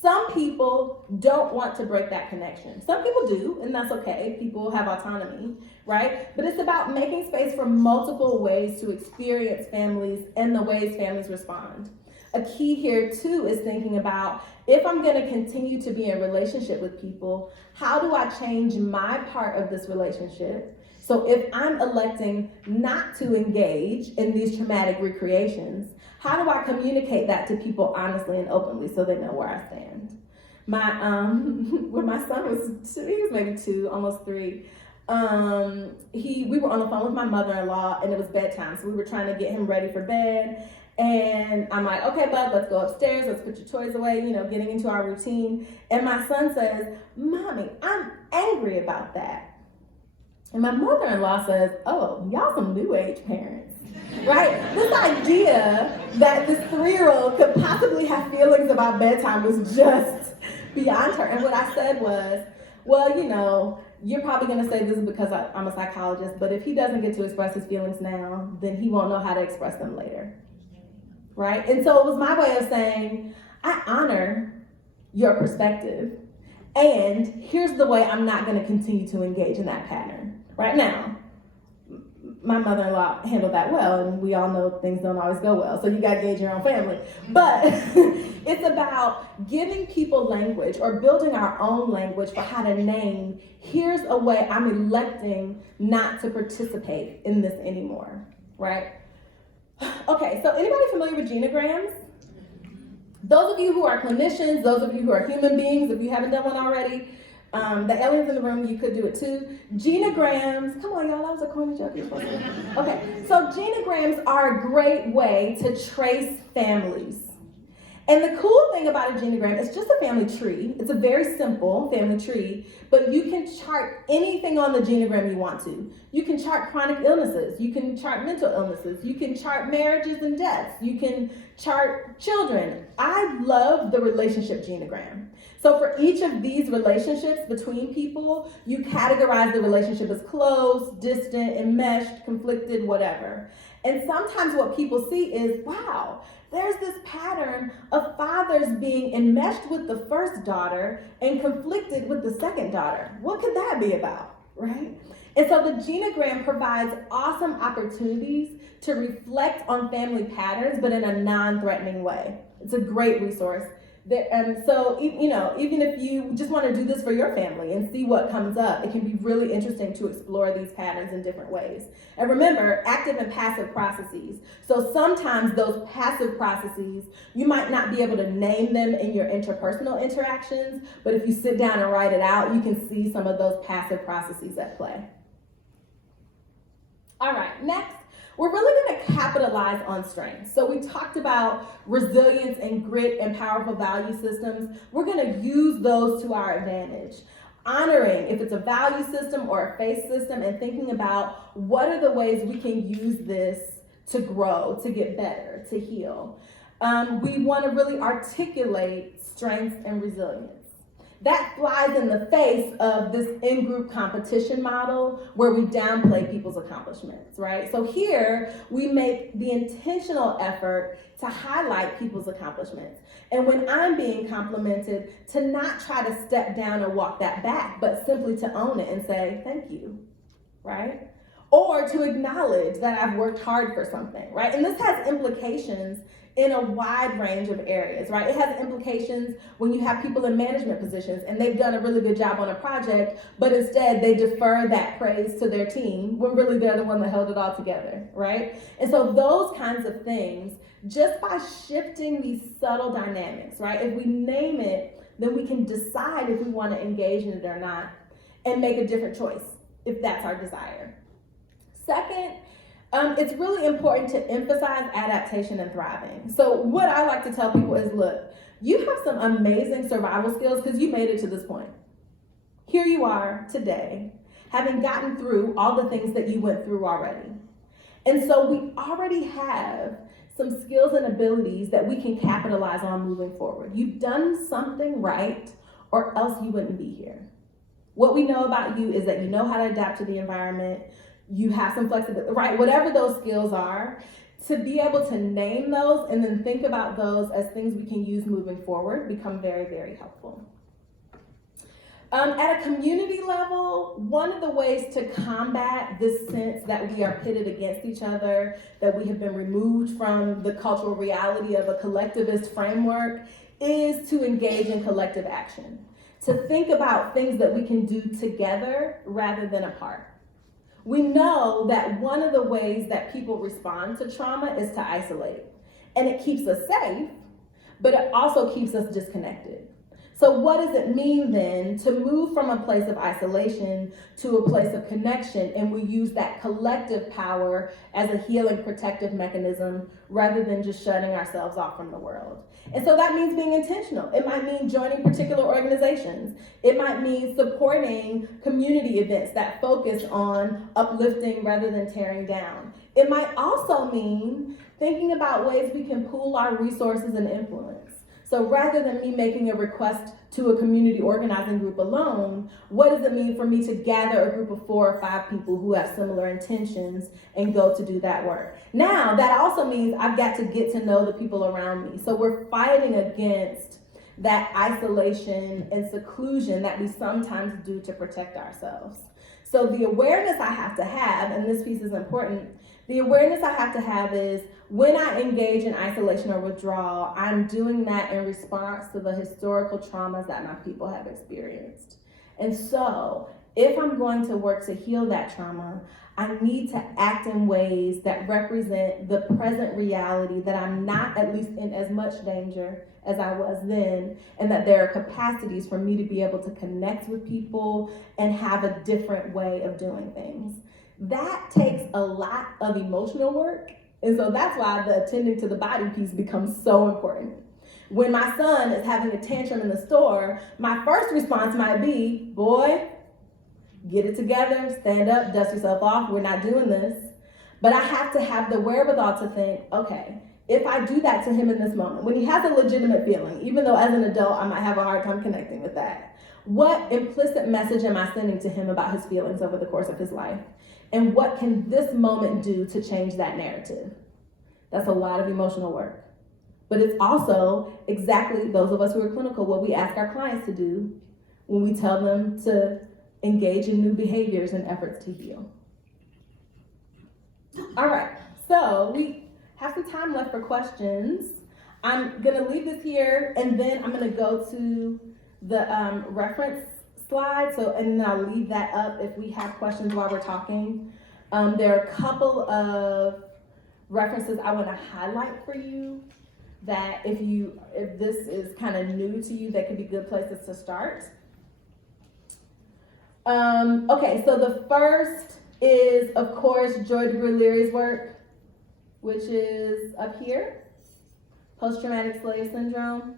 Some people don't want to break that connection. Some people do, and that's okay. People have autonomy, right? But it's about making space for multiple ways to experience families and the ways families respond. A key here too is thinking about, if I'm going to continue to be in relationship with people, how do I change my part of this relationship? So if I'm electing not to engage in these traumatic recreations, how do I communicate that to people honestly and openly so they know where I stand? When my son was 2, he was maybe 2, almost 3, we were on the phone with my mother-in-law and it was bedtime. So we were trying to get him ready for bed. And I'm like, okay, bud, let's go upstairs. Let's put your toys away, you know, getting into our routine. And my son says, Mommy, I'm angry about that. And my mother-in-law says, oh, y'all some new age parents, right? This idea that this 3-year-old could possibly have feelings about bedtime was just beyond her. And what I said was, well, you know, you're probably going to say this because I'm a psychologist, but if he doesn't get to express his feelings now, then he won't know how to express them later. Right? And so it was my way of saying, I honor your perspective, and here's the way I'm not going to continue to engage in that pattern. Right now, my mother-in-law handled that well, and we all know things don't always go well, so you got to gauge your own family. But it's about giving people language or building our own language for how to name, here's a way I'm electing not to participate in this anymore, right? Okay, so anybody familiar with genograms? Those of you who are clinicians, those of you who are human beings, if you haven't done one already, the aliens in the room, you could do it too. Genograms, come on y'all, that was a corny joke. Okay, so genograms are a great way to trace families. And the cool thing about a genogram, it's just a family tree. It's a very simple family tree, but you can chart anything on the genogram you want to. You can chart chronic illnesses. You can chart mental illnesses. You can chart marriages and deaths. You can chart children. I love the relationship genogram. So for each of these relationships between people, you categorize the relationship as close, distant, enmeshed, conflicted, whatever. And sometimes what people see is, wow, there's this pattern of fathers being enmeshed with the first daughter and conflicted with the second daughter. What could that be about, right? And so the genogram provides awesome opportunities to reflect on family patterns, but in a non-threatening way. It's a great resource. So, you know, even if you just want to do this for your family and see what comes up, it can be really interesting to explore these patterns in different ways. And remember, active and passive processes. So sometimes those passive processes, you might not be able to name them in your interpersonal interactions, but if you sit down and write it out, you can see some of those passive processes at play. All right, next. We're really going to capitalize on strengths. So we talked about resilience and grit and powerful value systems. We're going to use those to our advantage. Honoring if it's a value system or a faith system, and thinking about what are the ways we can use this to grow, to get better, to heal. We want to really articulate strengths and resilience. That flies in the face of this in-group competition model where we downplay people's accomplishments, right? So here we make the intentional effort to highlight people's accomplishments. And when I'm being complimented, to not try to step down or walk that back, but simply to own it and say, thank you, right? Or to acknowledge that I've worked hard for something, right? And this has implications in a wide range of areas, right? It has implications when you have people in management positions and they've done a really good job on a project, but instead they defer that praise to their team when really they're the one that held it all together, right? And so those kinds of things, just by shifting these subtle dynamics, right? If we name it, then we can decide if we want to engage in it or not and make a different choice if that's our desire. Second, It's really important to emphasize adaptation and thriving. So what I like to tell people is, look, you have some amazing survival skills because you made it to this point. Here you are today, having gotten through all the things that you went through already. And so we already have some skills and abilities that we can capitalize on moving forward. You've done something right, or else you wouldn't be here. What we know about you is that you know how to adapt to the environment, you have some flexibility, right? Whatever those skills are, to be able to name those and then think about those as things we can use moving forward become very, very helpful. At a community level, one of the ways to combat this sense that we are pitted against each other, that we have been removed from the cultural reality of a collectivist framework, is to engage in collective action. To think about things that we can do together rather than apart. We know that one of the ways that people respond to trauma is to isolate. And it keeps us safe, but it also keeps us disconnected. So what does it mean then to move from a place of isolation to a place of connection, and we use that collective power as a healing protective mechanism rather than just shutting ourselves off from the world? And so that means being intentional. It might mean joining particular organizations. It might mean supporting community events that focus on uplifting rather than tearing down. It might also mean thinking about ways we can pool our resources and influence. So rather than me making a request to a community organizing group alone, what does it mean for me to gather a group of 4 or 5 people who have similar intentions and go to do that work? Now, that also means I've got to get to know the people around me. So we're fighting against that isolation and seclusion that we sometimes do to protect ourselves. So the awareness I have to have, and this piece is important, the awareness I have to have is when I engage in isolation or withdrawal, I'm doing that in response to the historical traumas that my people have experienced. And so if I'm going to work to heal that trauma, I need to act in ways that represent the present reality that I'm not at least in as much danger as I was then, and that there are capacities for me to be able to connect with people and have a different way of doing things. That takes a lot of emotional work, and so that's why the attending to the body piece becomes so important. When my son is having a tantrum in the store, my first response might be, boy, get it together, stand up, dust yourself off, we're not doing this. But I have to have the wherewithal to think, okay, if I do that to him in this moment, when he has a legitimate feeling, even though as an adult I might have a hard time connecting with that, what implicit message am I sending to him about his feelings over the course of his life? And what can this moment do to change that narrative? That's a lot of emotional work. But it's also exactly those of us who are clinical, what we ask our clients to do when we tell them to engage in new behaviors and efforts to heal. All right, so we have some time left for questions. I'm gonna leave this here, and then I'm gonna go to the reference slide, and then I'll leave that up if we have questions while we're talking. There are a couple of references I want to highlight for you that if this is kind of new to you, that could be good places to start. Okay, so the first is, of course, Joy DeGruy-Leary's work, which is up here, post-traumatic slave syndrome.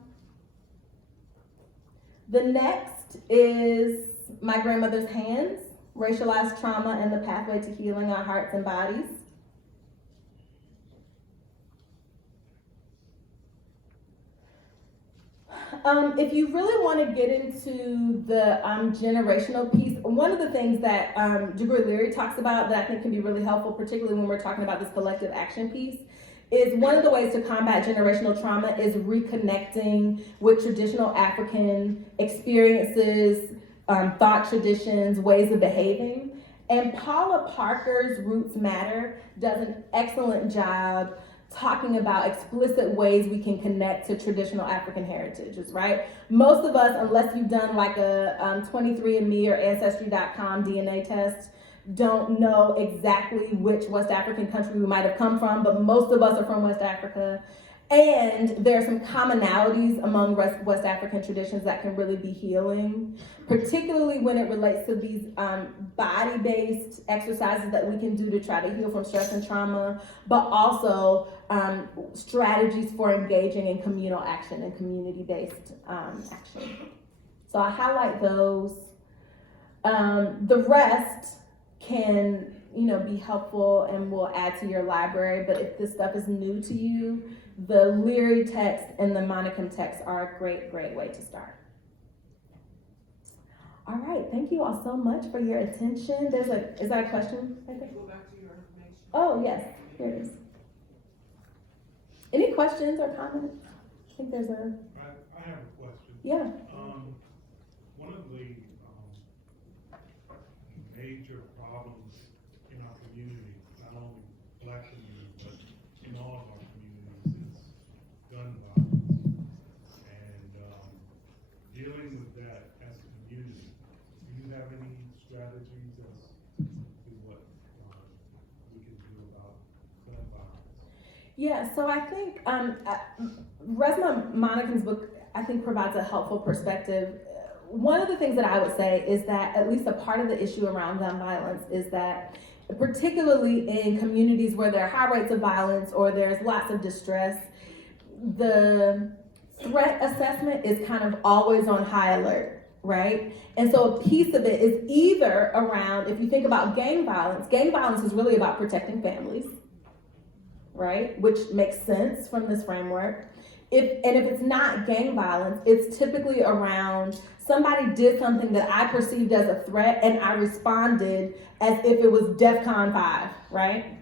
The next is My Grandmother's Hands, Racialized Trauma and the Pathway to Healing Our Hearts and Bodies. If you really want to get into the generational piece, one of the things that DeGruy-Leary talks about that I think can be really helpful, particularly when we're talking about this collective action piece, is one of the ways to combat generational trauma is reconnecting with traditional African experiences, thought traditions, ways of behaving. And Paula Parker's Roots Matter does an excellent job talking about explicit ways we can connect to traditional African heritages, right? Most of us, unless you've done like a 23andMe or Ancestry.com DNA test, don't know exactly which West African country we might have come from, but most of us are from West Africa. And there are some commonalities among West African traditions that can really be healing, particularly when it relates to these body-based exercises that we can do to try to heal from stress and trauma, but also strategies for engaging in communal action and community-based action. So I highlight those. The rest can, be helpful and will add to your library, but if this stuff is new to you, the Leary text and the Monicum text are a great, great way to start. All right, thank you all so much for your attention. Is that a question? Go back to your information. Oh, yes, here it is. Any questions or comments? I think there's a... I have a question. Yeah. One of the major problems in our community, not only Black community, but in all of our communities, is gun violence. And dealing with that as a community, do you have any strategies as to what we can do about gun violence? Yeah, so I think Resma Monicum's book, I think, provides a helpful perspective. One of the things that I would say is that at least a part of the issue around gun violence is that, particularly in communities where there are high rates of violence or there's lots of distress, the threat assessment is kind of always on high alert, right? And so a piece of it is either around, if you think about gang violence is really about protecting families, right? Which makes sense from this framework. If it's not gang violence, it's typically around somebody did something that I perceived as a threat and I responded as if it was DEFCON 5, right?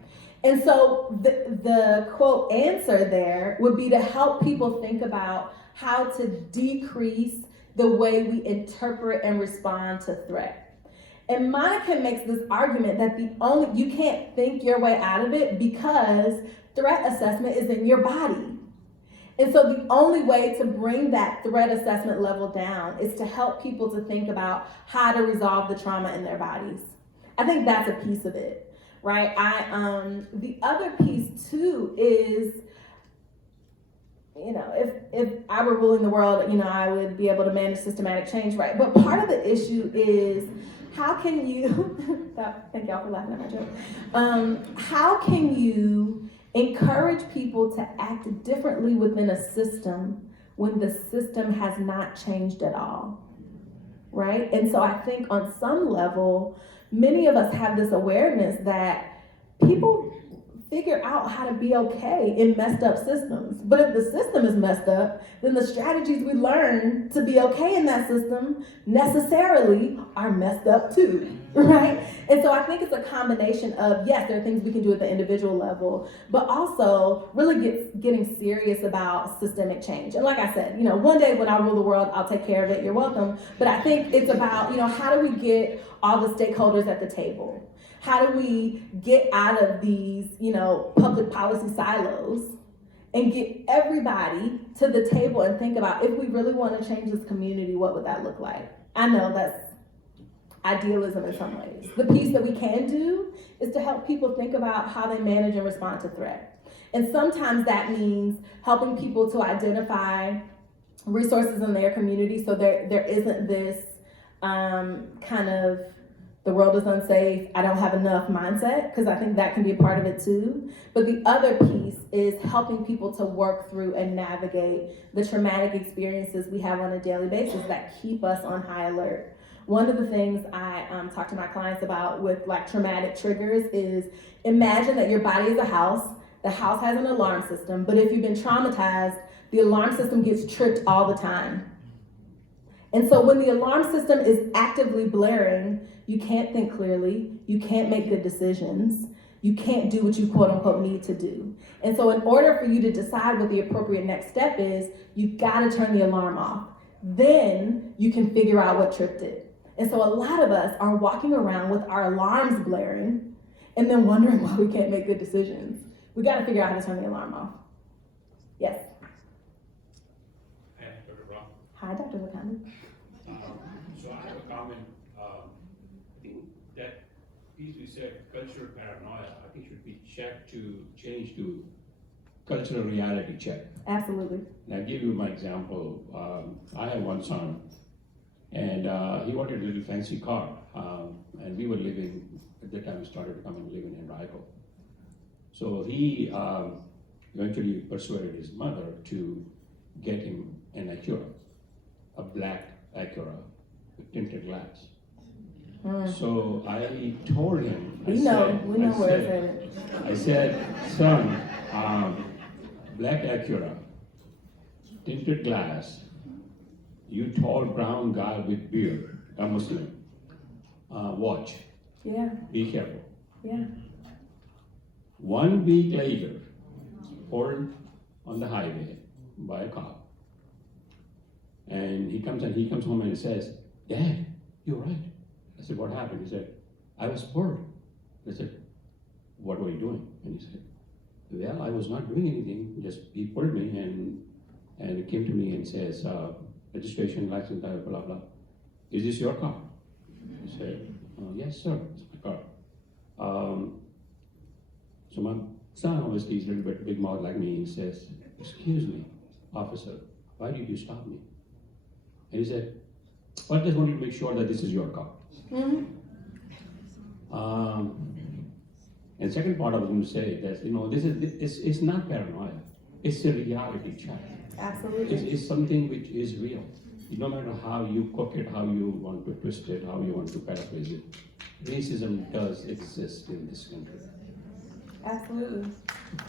And so the quote answer there would be to help people think about how to decrease the way we interpret and respond to threat. And Monica makes this argument that you can't think your way out of it because threat assessment is in your body. And so the only way to bring that threat assessment level down is to help people to think about how to resolve the trauma in their bodies. I think that's a piece of it, right? The other piece too is, if I were ruling the world, I would be able to manage systematic change, right? But part of the issue is, how can you, thank y'all for laughing at my joke. How can you encourage people to act differently within a system when the system has not changed at all, right? And so I think on some level, many of us have this awareness that people figure out how to be okay in messed up systems. But if the system is messed up, then the strategies we learn to be okay in that system necessarily are messed up too, right? And so I think it's a combination of, yes, there are things we can do at the individual level, but also really getting serious about systemic change. And like I said, one day when I rule the world, I'll take care of it, you're welcome. But I think it's about, how do we get all the stakeholders at the table? How do we get out of these, public policy silos and get everybody to the table and think about, if we really want to change this community, what would that look like? I know that's idealism in some ways. The piece that we can do is to help people think about how they manage and respond to threat. And sometimes that means helping people to identify resources in their community so there isn't this kind of the world is unsafe, I don't have enough mindset, because I think that can be a part of it too. But the other piece is helping people to work through and navigate the traumatic experiences we have on a daily basis that keep us on high alert. One of the things I talk to my clients about with traumatic triggers is, imagine that your body is a house. The house has an alarm system, but if you've been traumatized, the alarm system gets tripped all the time. And so when the alarm system is actively blaring, you can't think clearly, you can't make good decisions, you can't do what you quote unquote need to do. And so in order for you to decide what the appropriate next step is, you've got to turn the alarm off. Then you can figure out what tripped it. And so a lot of us are walking around with our alarms blaring and then wondering why we can't make good decisions. We got to figure out how to turn the alarm off. Yes? Hi, Dr. Rob. Hi, Dr. Wakanda. So I have a comment. I think that piece we said, cultural paranoia, I think should be checked to change to cultural reality check. Absolutely. And I'll give you my example. I have one son, and he wanted a little fancy car. And we were living, at the time we started coming living in Henrico. So he eventually persuaded his mother to get him an Acura, a black Acura with tinted glass. So I told him, We know where it's headed. I said, son, black Acura, tinted glass, you tall brown guy with beard, a Muslim, watch, Yeah, be careful. yeah. 1 week later, pulled on the highway by a cop. And he comes home and he says, Dad, you're right. I said, what happened? He said, I was pulled. I said, what were you doing? And he said, well, I was not doing anything, just he pulled me and he came to me and says, registration, license, blah, blah, blah. Is this your car? I said, yes, sir, it's my car. So my son, obviously, is a little bit big mouth like me. He says, excuse me, officer, why did you stop me? And he said, well, I just wanted to make sure that this is your car. Mm-hmm. And second part I was going to say that, it's not paranoia. It's a reality check. Absolutely. It's something which is real. No matter how you cook it, how you want to twist it, how you want to paraphrase it, racism does exist in this country. Absolutely.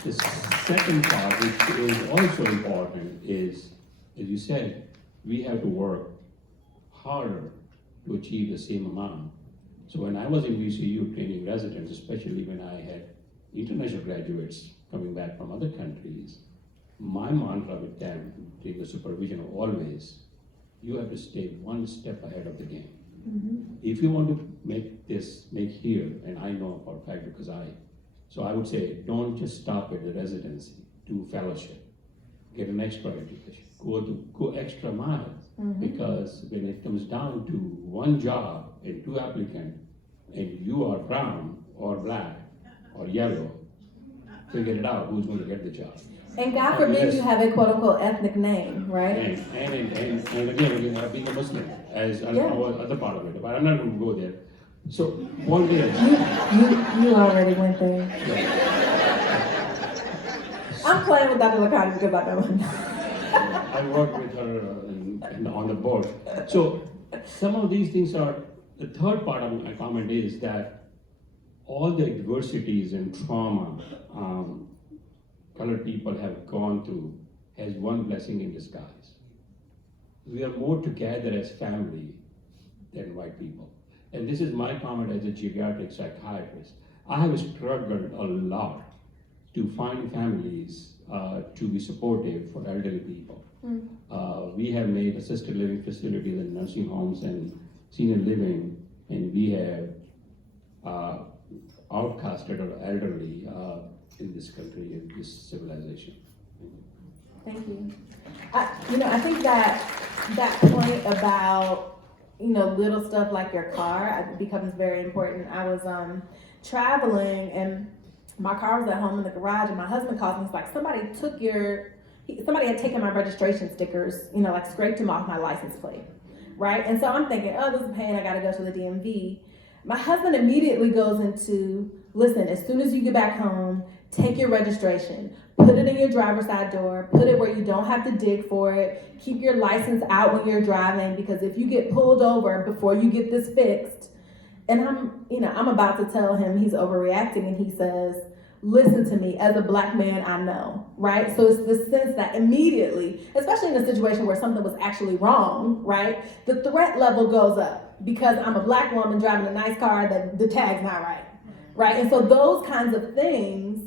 The second part, which is also important, is, as you said, we have to work harder to achieve the same amount. So when I was in VCU training residents, especially when I had international graduates coming back from other countries, my mantra with them during the supervision was always, you have to stay one step ahead of the game. Mm-hmm. If you want to make here, and I know for a fact because so I would say, don't just stop at the residency, do fellowship, get an extra education, go extra mile. Mm-hmm. Because when it comes down to one job and 2 applicants, and you are brown or black or yellow, figure it out who's going to get the job. And God forbid Yes. you have a quote unquote ethnic name, right? And again, being a Muslim as Yeah. our other part of it, but I'm not going to go there. So one day, You already went there. I'm playing with Dr. Lakani because I know him. I worked with her on the board. So some of these things are, the third part of my comment is that all the adversities and trauma colored people have gone through has one blessing in disguise. We are more together as family than white people. And this is my comment as a geriatric psychiatrist. I have struggled a lot to find families to be supportive for elderly people. We have made assisted living facilities and nursing homes and senior living, and we have outcasted our elderly in this country, in this civilization. Thank you. I think that point about, little stuff like your car becomes very important. I was traveling and my car was at home in the garage and my husband called me. He's like, somebody had taken my registration stickers, scraped them off my license plate, right? And so I'm thinking, oh, this is a pain, I gotta go to the DMV. My husband immediately goes into, listen, as soon as you get back home, take your registration, put it in your driver's side door, put it where you don't have to dig for it, keep your license out when you're driving, because if you get pulled over before you get this fixed, and I'm about to tell him he's overreacting, and he says, listen to me, as a black man, I know, right? So it's the sense that immediately, especially in a situation where something was actually wrong, right? The threat level goes up because I'm a black woman driving a nice car that the tag's not right, right? And so those kinds of things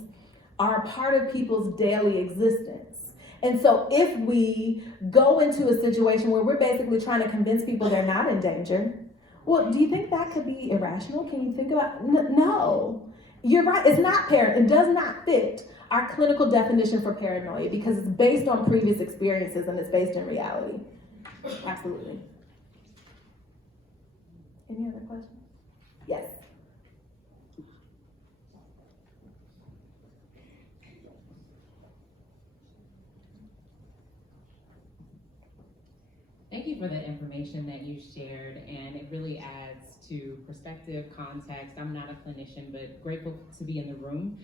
are a part of people's daily existence. And so if we go into a situation where we're basically trying to convince people they're not in danger, well, do you think that could be irrational? Can you think about, no. You're right, it's not it does not fit our clinical definition for paranoia because it's based on previous experiences and it's based in reality. Absolutely. Any other questions? Yes. for the information that you shared, and it really adds to perspective, context. I'm not a clinician, but grateful to be in the room.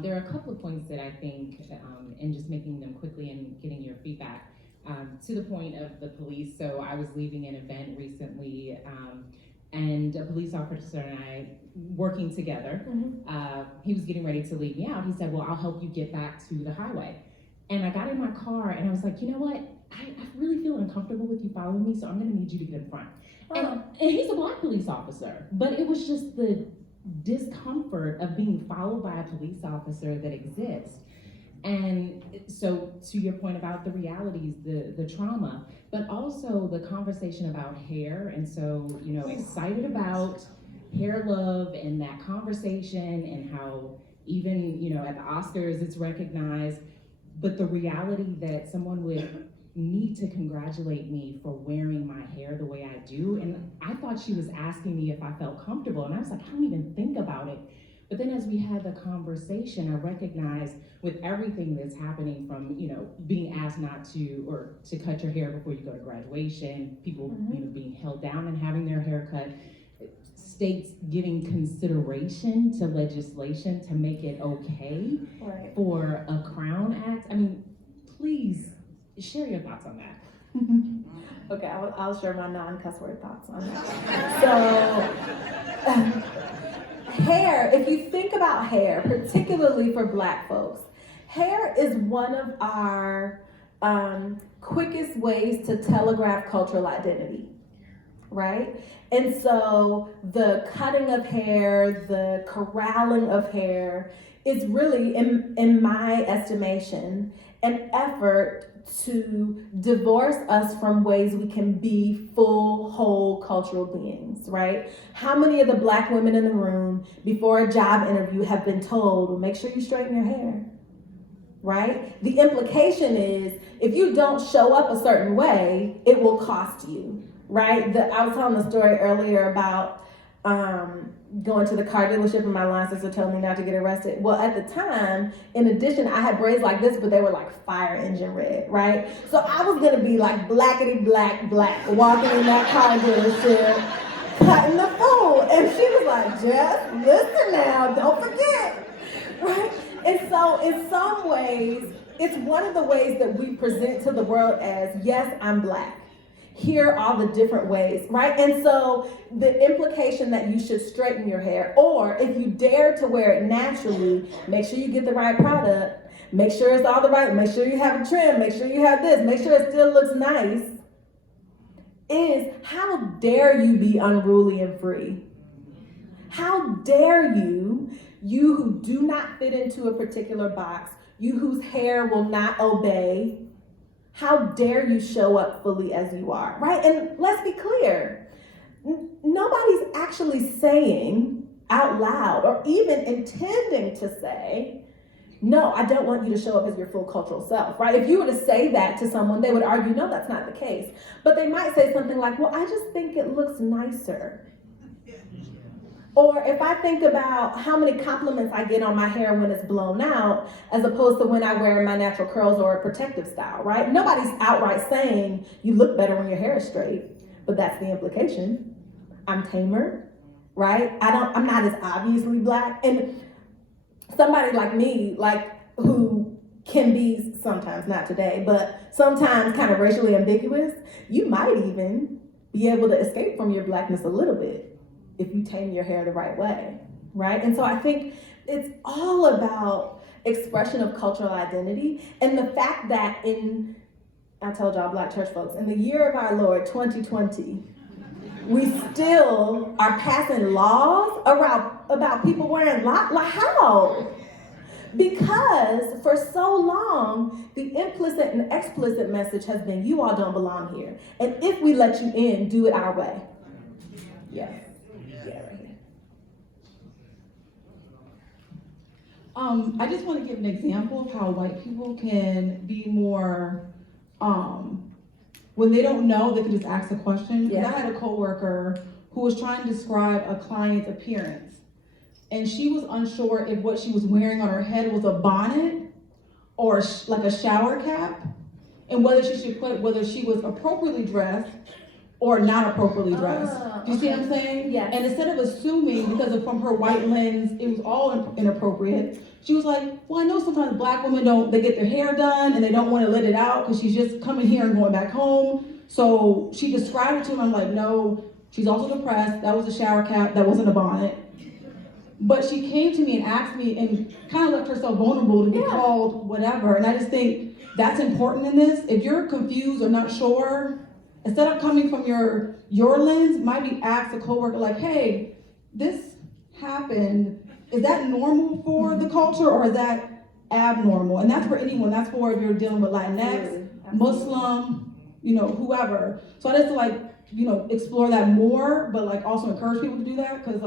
There are a couple of points that I think, and just making them quickly and getting your feedback, to the point of the police. So I was leaving an event recently, and a police officer and I working together, he was getting ready to leave me out. He said, well, I'll help you get back to the highway. And I got in my car and I was like, you know what? I really feel uncomfortable with you following me, so I'm gonna need you to get in front. And he's a Black police officer, but it was just the discomfort of being followed by a police officer that exists. And so to your point about the realities, the trauma, but also the conversation about hair. And so, you know, excited about hair love and that conversation and how even, you know, at the Oscars it's recognized, but the reality that someone would need to congratulate me for wearing my hair the way I do. And I thought she was asking me if I felt comfortable. And I was like, I don't even think about it. But then as we had the conversation, I recognized with everything that's happening from, you know, being asked not to, or to cut your hair before you go to graduation, people, you know, being held down and having their hair cut, states giving consideration to legislation to make it okay for a Crown Act. I mean, please share your thoughts on that. Okay, I'll share my non-cuss word thoughts on that. So, hair, if you think about hair, particularly for Black folks, hair is one of our quickest ways to telegraph cultural identity, right? And so the cutting of hair, the corralling of hair is really, in my estimation, an effort to divorce us from ways we can be full, whole cultural beings, right? How many of the Black women in the room before a job interview have been told, well, make sure you straighten your hair, right? The implication is if you don't show up a certain way, it will cost you, right? I was telling the story earlier about going to the car dealership and my line sister told me not to get arrested. Well, at the time, in addition, I had braids like this, but they were like fire engine red, right? So I was gonna be like blackety black, walking in that car dealership, cutting the fool. And she was like, Jess, listen now, don't forget, right? And so in some ways, it's one of the ways that we present to the world as, yes, I'm Black. Here are all the different ways, right? And so the implication that you should straighten your hair, or if you dare to wear it naturally, make sure you get the right product, make sure it's all the right, make sure you have a trim, make sure you have this, make sure it still looks nice, is how dare you be unruly and free? How dare you who do not fit into a particular box, you whose hair will not obey, how dare you show up fully as you are, right? And let's be clear, nobody's actually saying out loud or even intending to say, no, I don't want you to show up as your full cultural self, right? If you were to say that to someone, they would argue, no, that's not the case. But they might say something like, well, I just think it looks nicer. Or if I think about how many compliments I get on my hair when it's blown out, as opposed to when I wear my natural curls or a protective style, right? Nobody's outright saying you look better when your hair is straight, but that's the implication. I'm tamer, right? I'm not as obviously Black. And somebody like me, who can be sometimes, not today, but sometimes kind of racially ambiguous, you might even be able to escape from your Blackness a little bit if you tame your hair the right way, right? And so I think it's all about expression of cultural identity, and the fact that I told y'all Black church folks, in the year of our Lord, 2020, we still are passing laws about people wearing how? Because for so long, the implicit and explicit message has been, you all don't belong here. And if we let you in, do it our way. Yeah. I just want to give an example of how white people can be more, when they don't know, they can just ask a question. Yeah. I had a coworker who was trying to describe a client's appearance, and she was unsure if what she was wearing on her head was a bonnet or like a shower cap. and whether she should put whether she was appropriately dressed or not appropriately dressed. Do you see what I'm saying? Yes. And instead of assuming, because from her white lens, it was all inappropriate, she was like, well, I know sometimes black women they get their hair done and they don't want to let it out because she's just coming here and going back home. So she described it to him. I'm like, no, she's also depressed. That was a shower cap. That wasn't a bonnet. But she came to me and asked me and kind of left herself vulnerable to be called whatever. And I just think that's important in this. If you're confused or not sure, instead of coming from your lens, maybe ask a coworker like, hey, this happened. Is that normal for the culture or is that abnormal? And that's for anyone. That's for if you're dealing with Latinx, Muslim, whoever. So I just explore that more, but like also encourage people to do that because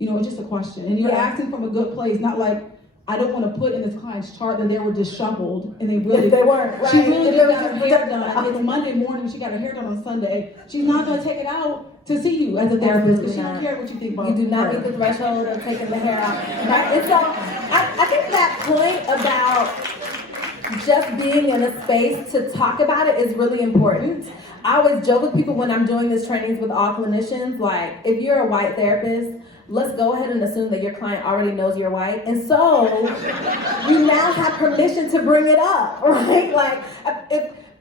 it's just a question. And you're asking from a good place, not like, I don't want to put in this client's chart that they were disheveled and they weren't, right? She really just got her hair done. It's Monday morning, she got her hair done on Sunday. She's not going to take it out to see you as a therapist because she don't care what you think about You do not her. meet the threshold of taking the hair out. Right? And so I think that point about just being in a space to talk about it is really important. I always joke with people when I'm doing these trainings with all clinicians, like, if you're a white therapist, let's go ahead and assume that your client already knows you're white. And so you now have permission to bring it up, right? Like,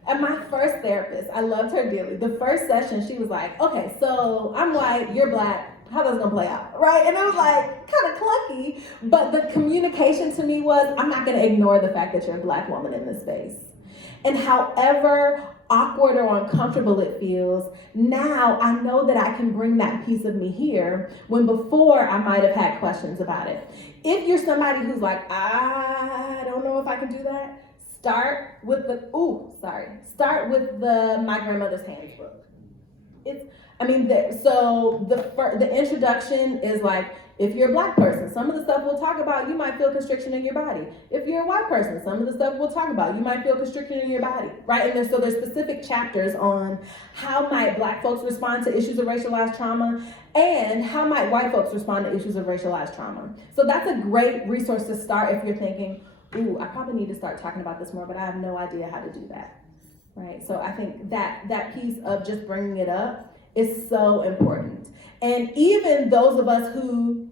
at my first therapist, I loved her dearly. The first session, she was like, okay, so I'm white, you're black, how that's gonna play out, right? And it was like kind of clunky, but the communication to me was, I'm not gonna ignore the fact that you're a black woman in this space. And however awkward or uncomfortable it feels, now I know that I can bring that piece of me here when before I might have had questions about it. If you're somebody who's like, I don't know if I can do that, start with the My Grandmother's Hands book. The introduction is like, if you're a black person, some of the stuff we'll talk about, you might feel constriction in your body. If you're a white person, some of the stuff we'll talk about, you might feel constriction in your body, right? And there's specific chapters on how might black folks respond to issues of racialized trauma and how might white folks respond to issues of racialized trauma. So that's a great resource to start if you're thinking, ooh, I probably need to start talking about this more, but I have no idea how to do that, right? So I think that piece of just bringing it up is so important. And even those of us who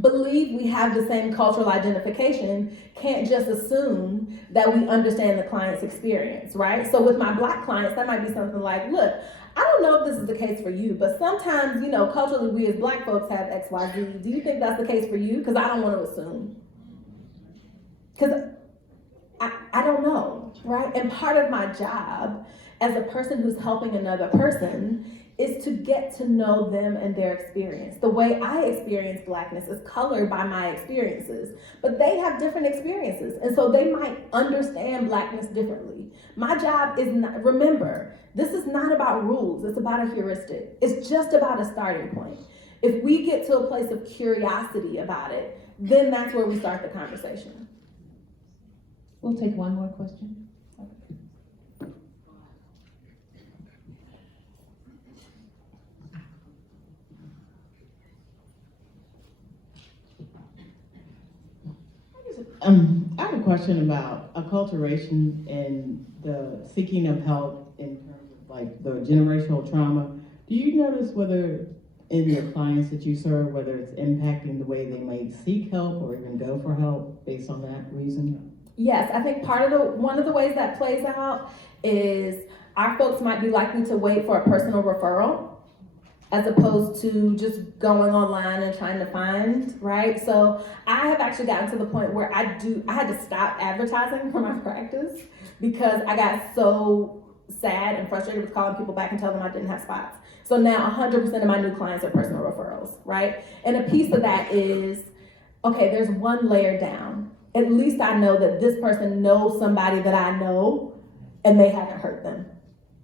believe we have the same cultural identification can't just assume that we understand the client's experience, right? So with my black clients, that might be something like, look, I don't know if this is the case for you, but sometimes, culturally we as black folks have X, Y, Z. Do you think that's the case for you? Because I don't want to assume. Because I don't know, right? And part of my job as a person who's helping another person is to get to know them and their experience. The way I experience blackness is colored by my experiences, but they have different experiences. And so they might understand blackness differently. My job is not, remember, this is not about rules, it's about a heuristic. It's just about a starting point. If we get to a place of curiosity about it, then that's where we start the conversation. We'll take one more question. I have a question about acculturation and the seeking of help in terms of like the generational trauma. Do you notice whether in your clients that you serve, whether it's impacting the way they may seek help or even go for help based on that reason? Yes, I think one of the ways that plays out is our folks might be likely to wait for a personal referral as opposed to just going online and trying to find, right? So I have actually gotten to the point where I had to stop advertising for my practice because I got so sad and frustrated with calling people back and telling them I didn't have spots. So now 100% of my new clients are personal referrals, right? And a piece of that is, okay, there's one layer down. At least I know that this person knows somebody that I know and they haven't hurt them.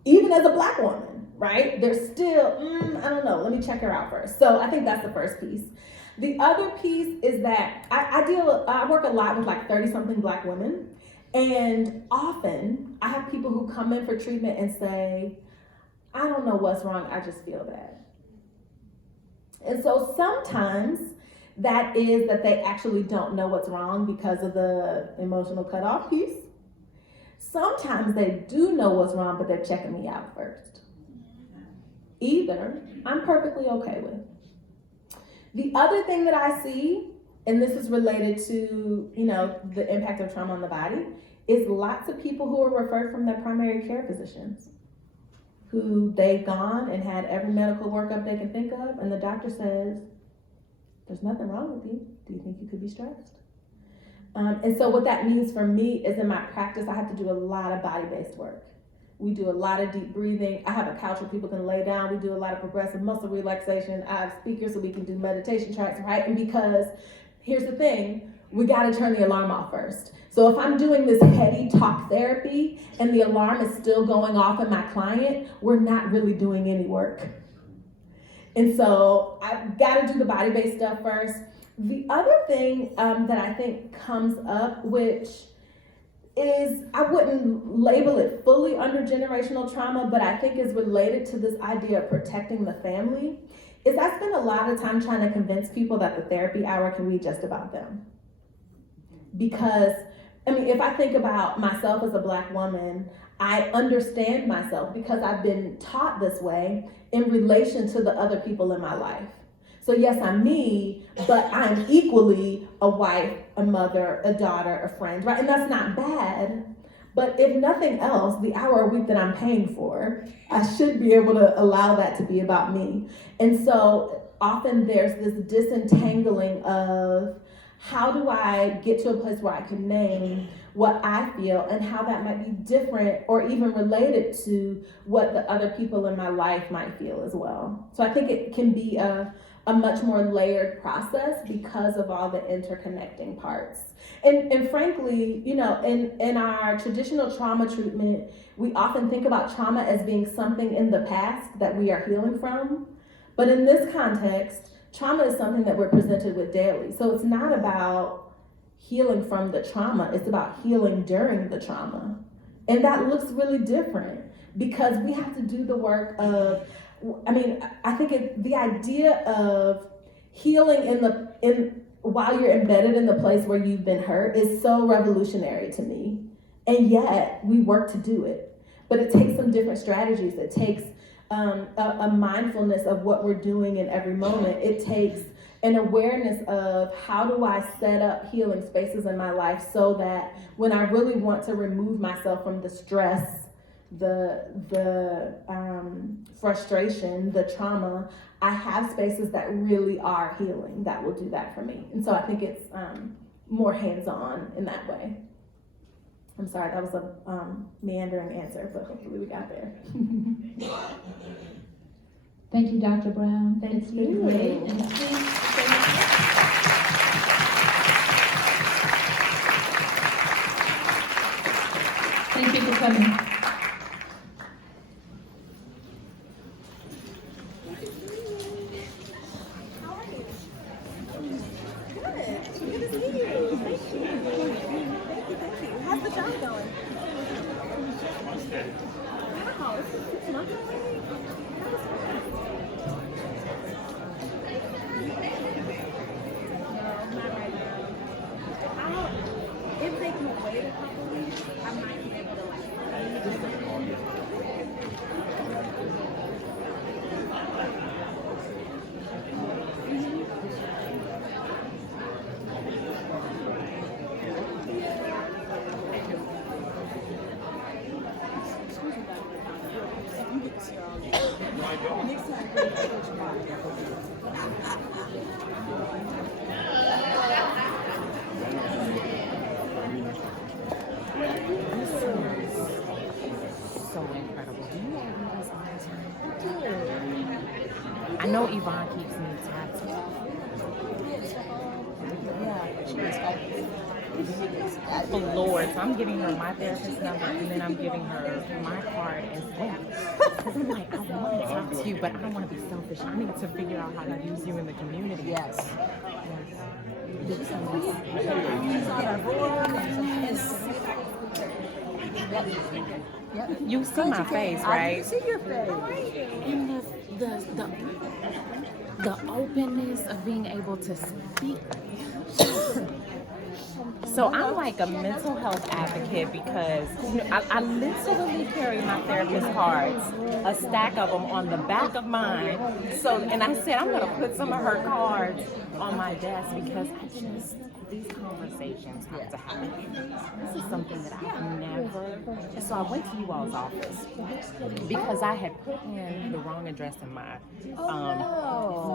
Even as a black woman, right? They're still, I don't know, let me check her out first. So I think that's the first piece. The other piece is that I work a lot with like 30-something black women, and often I have people who come in for treatment and say, I don't know what's wrong, I just feel bad. And so sometimes that is that they actually don't know what's wrong because of the emotional cutoff piece. Sometimes they do know what's wrong, but they're checking me out first. Either I'm perfectly okay with. The other thing that I see, and this is related to, the impact of trauma on the body, is lots of people who are referred from their primary care physicians, who they've gone and had every medical workup they can think of, and the doctor says, there's nothing wrong with you. Do you think you could be stressed? And so what that means for me is in my practice, I have to do a lot of body-based work. We do a lot of deep breathing. I have a couch where people can lay down. We do a lot of progressive muscle relaxation. I have speakers so we can do meditation tracks, right? And because, here's the thing, we gotta turn the alarm off first. So if I'm doing this heady talk therapy and the alarm is still going off in my client, we're not really doing any work. And so I've gotta do the body-based stuff first. The other thing that I think comes up, which is, I wouldn't label it fully under generational trauma, but I think is related to this idea of protecting the family, is I spend a lot of time trying to convince people that the therapy hour can be just about them. Because, if I think about myself as a Black woman, I understand myself because I've been taught this way in relation to the other people in my life. So yes, I'm me, but I'm equally a wife, a mother, a daughter, a friend, right? And that's not bad. But if nothing else, the hour a week that I'm paying for, I should be able to allow that to be about me. And so often there's this disentangling of how do I get to a place where I can name what I feel and how that might be different or even related to what the other people in my life might feel as well. So I think it can be a much more layered process because of all the interconnecting parts. And frankly, in our traditional trauma treatment, we often think about trauma as being something in the past that we are healing from. But in this context, trauma is something that we're presented with daily. So it's not about healing from the trauma, it's about healing during the trauma. And that looks really different because we have to do the work of, I think the idea of healing while you're embedded in the place where you've been hurt is so revolutionary to me. And yet we work to do it. But it takes some different strategies. It takes a mindfulness of what we're doing in every moment. It takes an awareness of how do I set up healing spaces in my life so that when I really want to remove myself from the stress, the frustration, the trauma, I have spaces that really are healing that will do that for me. And so I think it's more hands-on in that way. I'm sorry, that was a meandering answer, but hopefully we got there. Thank you, Dr. Brown. Thank It's been you. great. And thank you for coming. How's the job going? Wow, this is 6 months already? No, not right now. If they can wait a couple weeks, I might be able to So incredible. Do you know who this is? I know Yvonne keeps me tapped. Oh Lord, so I'm giving her my therapist number and then I'm giving her my card as well. Because I'm like, I want to talk to you, but I don't want to be selfish. I need to figure out how to use you in the community. Yes. You see my face, right? I see your face. And the openness of being able to speak. So I'm like a mental health advocate because I literally carry my therapist cards, a stack of them on the back of mine. So, and I said I'm gonna put some of her cards on my desk because these conversations have to happen. This is something that I've never. So I went to you all's office because I had put in the wrong address in my.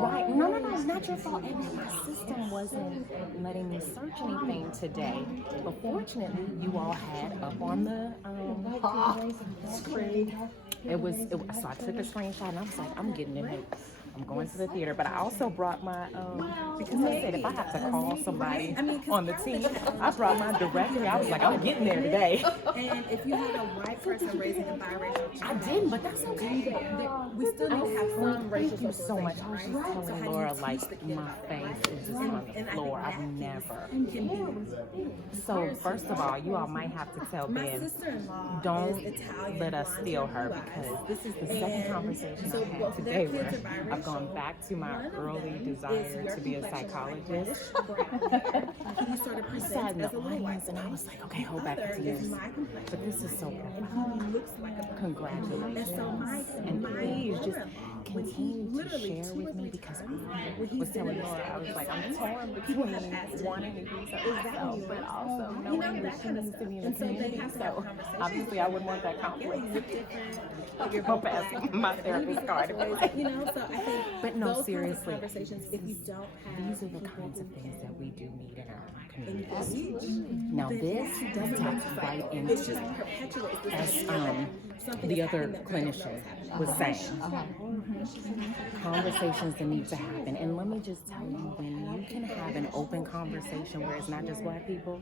Right. No, not your fault. And my system wasn't letting me search anything today. But fortunately, you all had up on the screen. So I took a screenshot and I was like, I'm getting in here. I'm going to the theater, but I also brought my, because I said if I have to call somebody on the team, I brought my directory. I was like, I'm getting there today. And if you had a white person raising a biracial child, I didn't, but that's okay. we still need to have some racial Thank you so much. I was just right? So telling how do Laura, you teach like, the kid my that, face right? is just on the And I floor. think I've that never. can be So, first of all, you all might have to tell my Ben, sister-in-law don't is Italian, let us blonde, steal blue her eyes. because this is the second conversation so I've had both of today their kids where are I've gone biracial. back to my One of early them desire is your to be a complexion, psychologist. like reddish brown. He sort of I presents sat in as the a little white audience and I boy. was like, okay, hold The back the other tears. is my complexion, But this is so and profound. he looks like a Congratulations. And so And my please just brother-in-law, when he continue to literally share 2 or with me 3 because times, I when he's was been telling in the Laura, I was like, I'm science, torn people have between asked wanting to him, use is that myself, New but York? also You knowing know, that that she kind of needs to stuff. be in the And so they community. have to have So conversations. obviously I wouldn't want that Yeah, conflict. you look different. But you're I'll both pass black. my therapist card if I You know, so I think But no, those seriously, kinds of conversations, if you don't have these are the people kinds of who things can that we do need in our communities. engage, Now then this it doesn't taps have to right cycle. into It just perpetuates this as idea that something the is other happening that we don't know is clinician happening. was saying. Conversations that need to happen. And let me just tell you, when you can have an open conversation where it's not just black people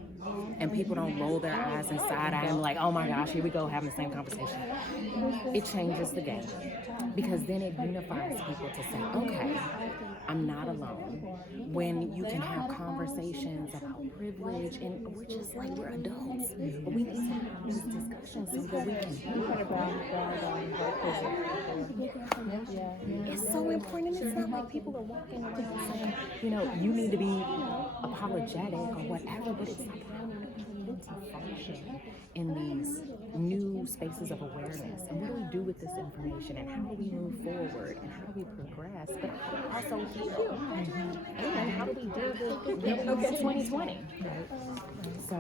and people don't roll their eyes and side eye and be like, oh my gosh, here we go having the same conversation. It changes the game because then it unifies people to say, okay, I'm not alone. When you can have conversations about privilege and we're just like, we're adults, but we need to have these discussions so that we can It's so important. It's not like people are walking around saying, you need to be apologetic or whatever, but it's like, how do we begin to function in these new spaces of awareness? And what do we do with this information? And how do we move forward? And how do we progress? But also heal? And how do we do this 2020? So,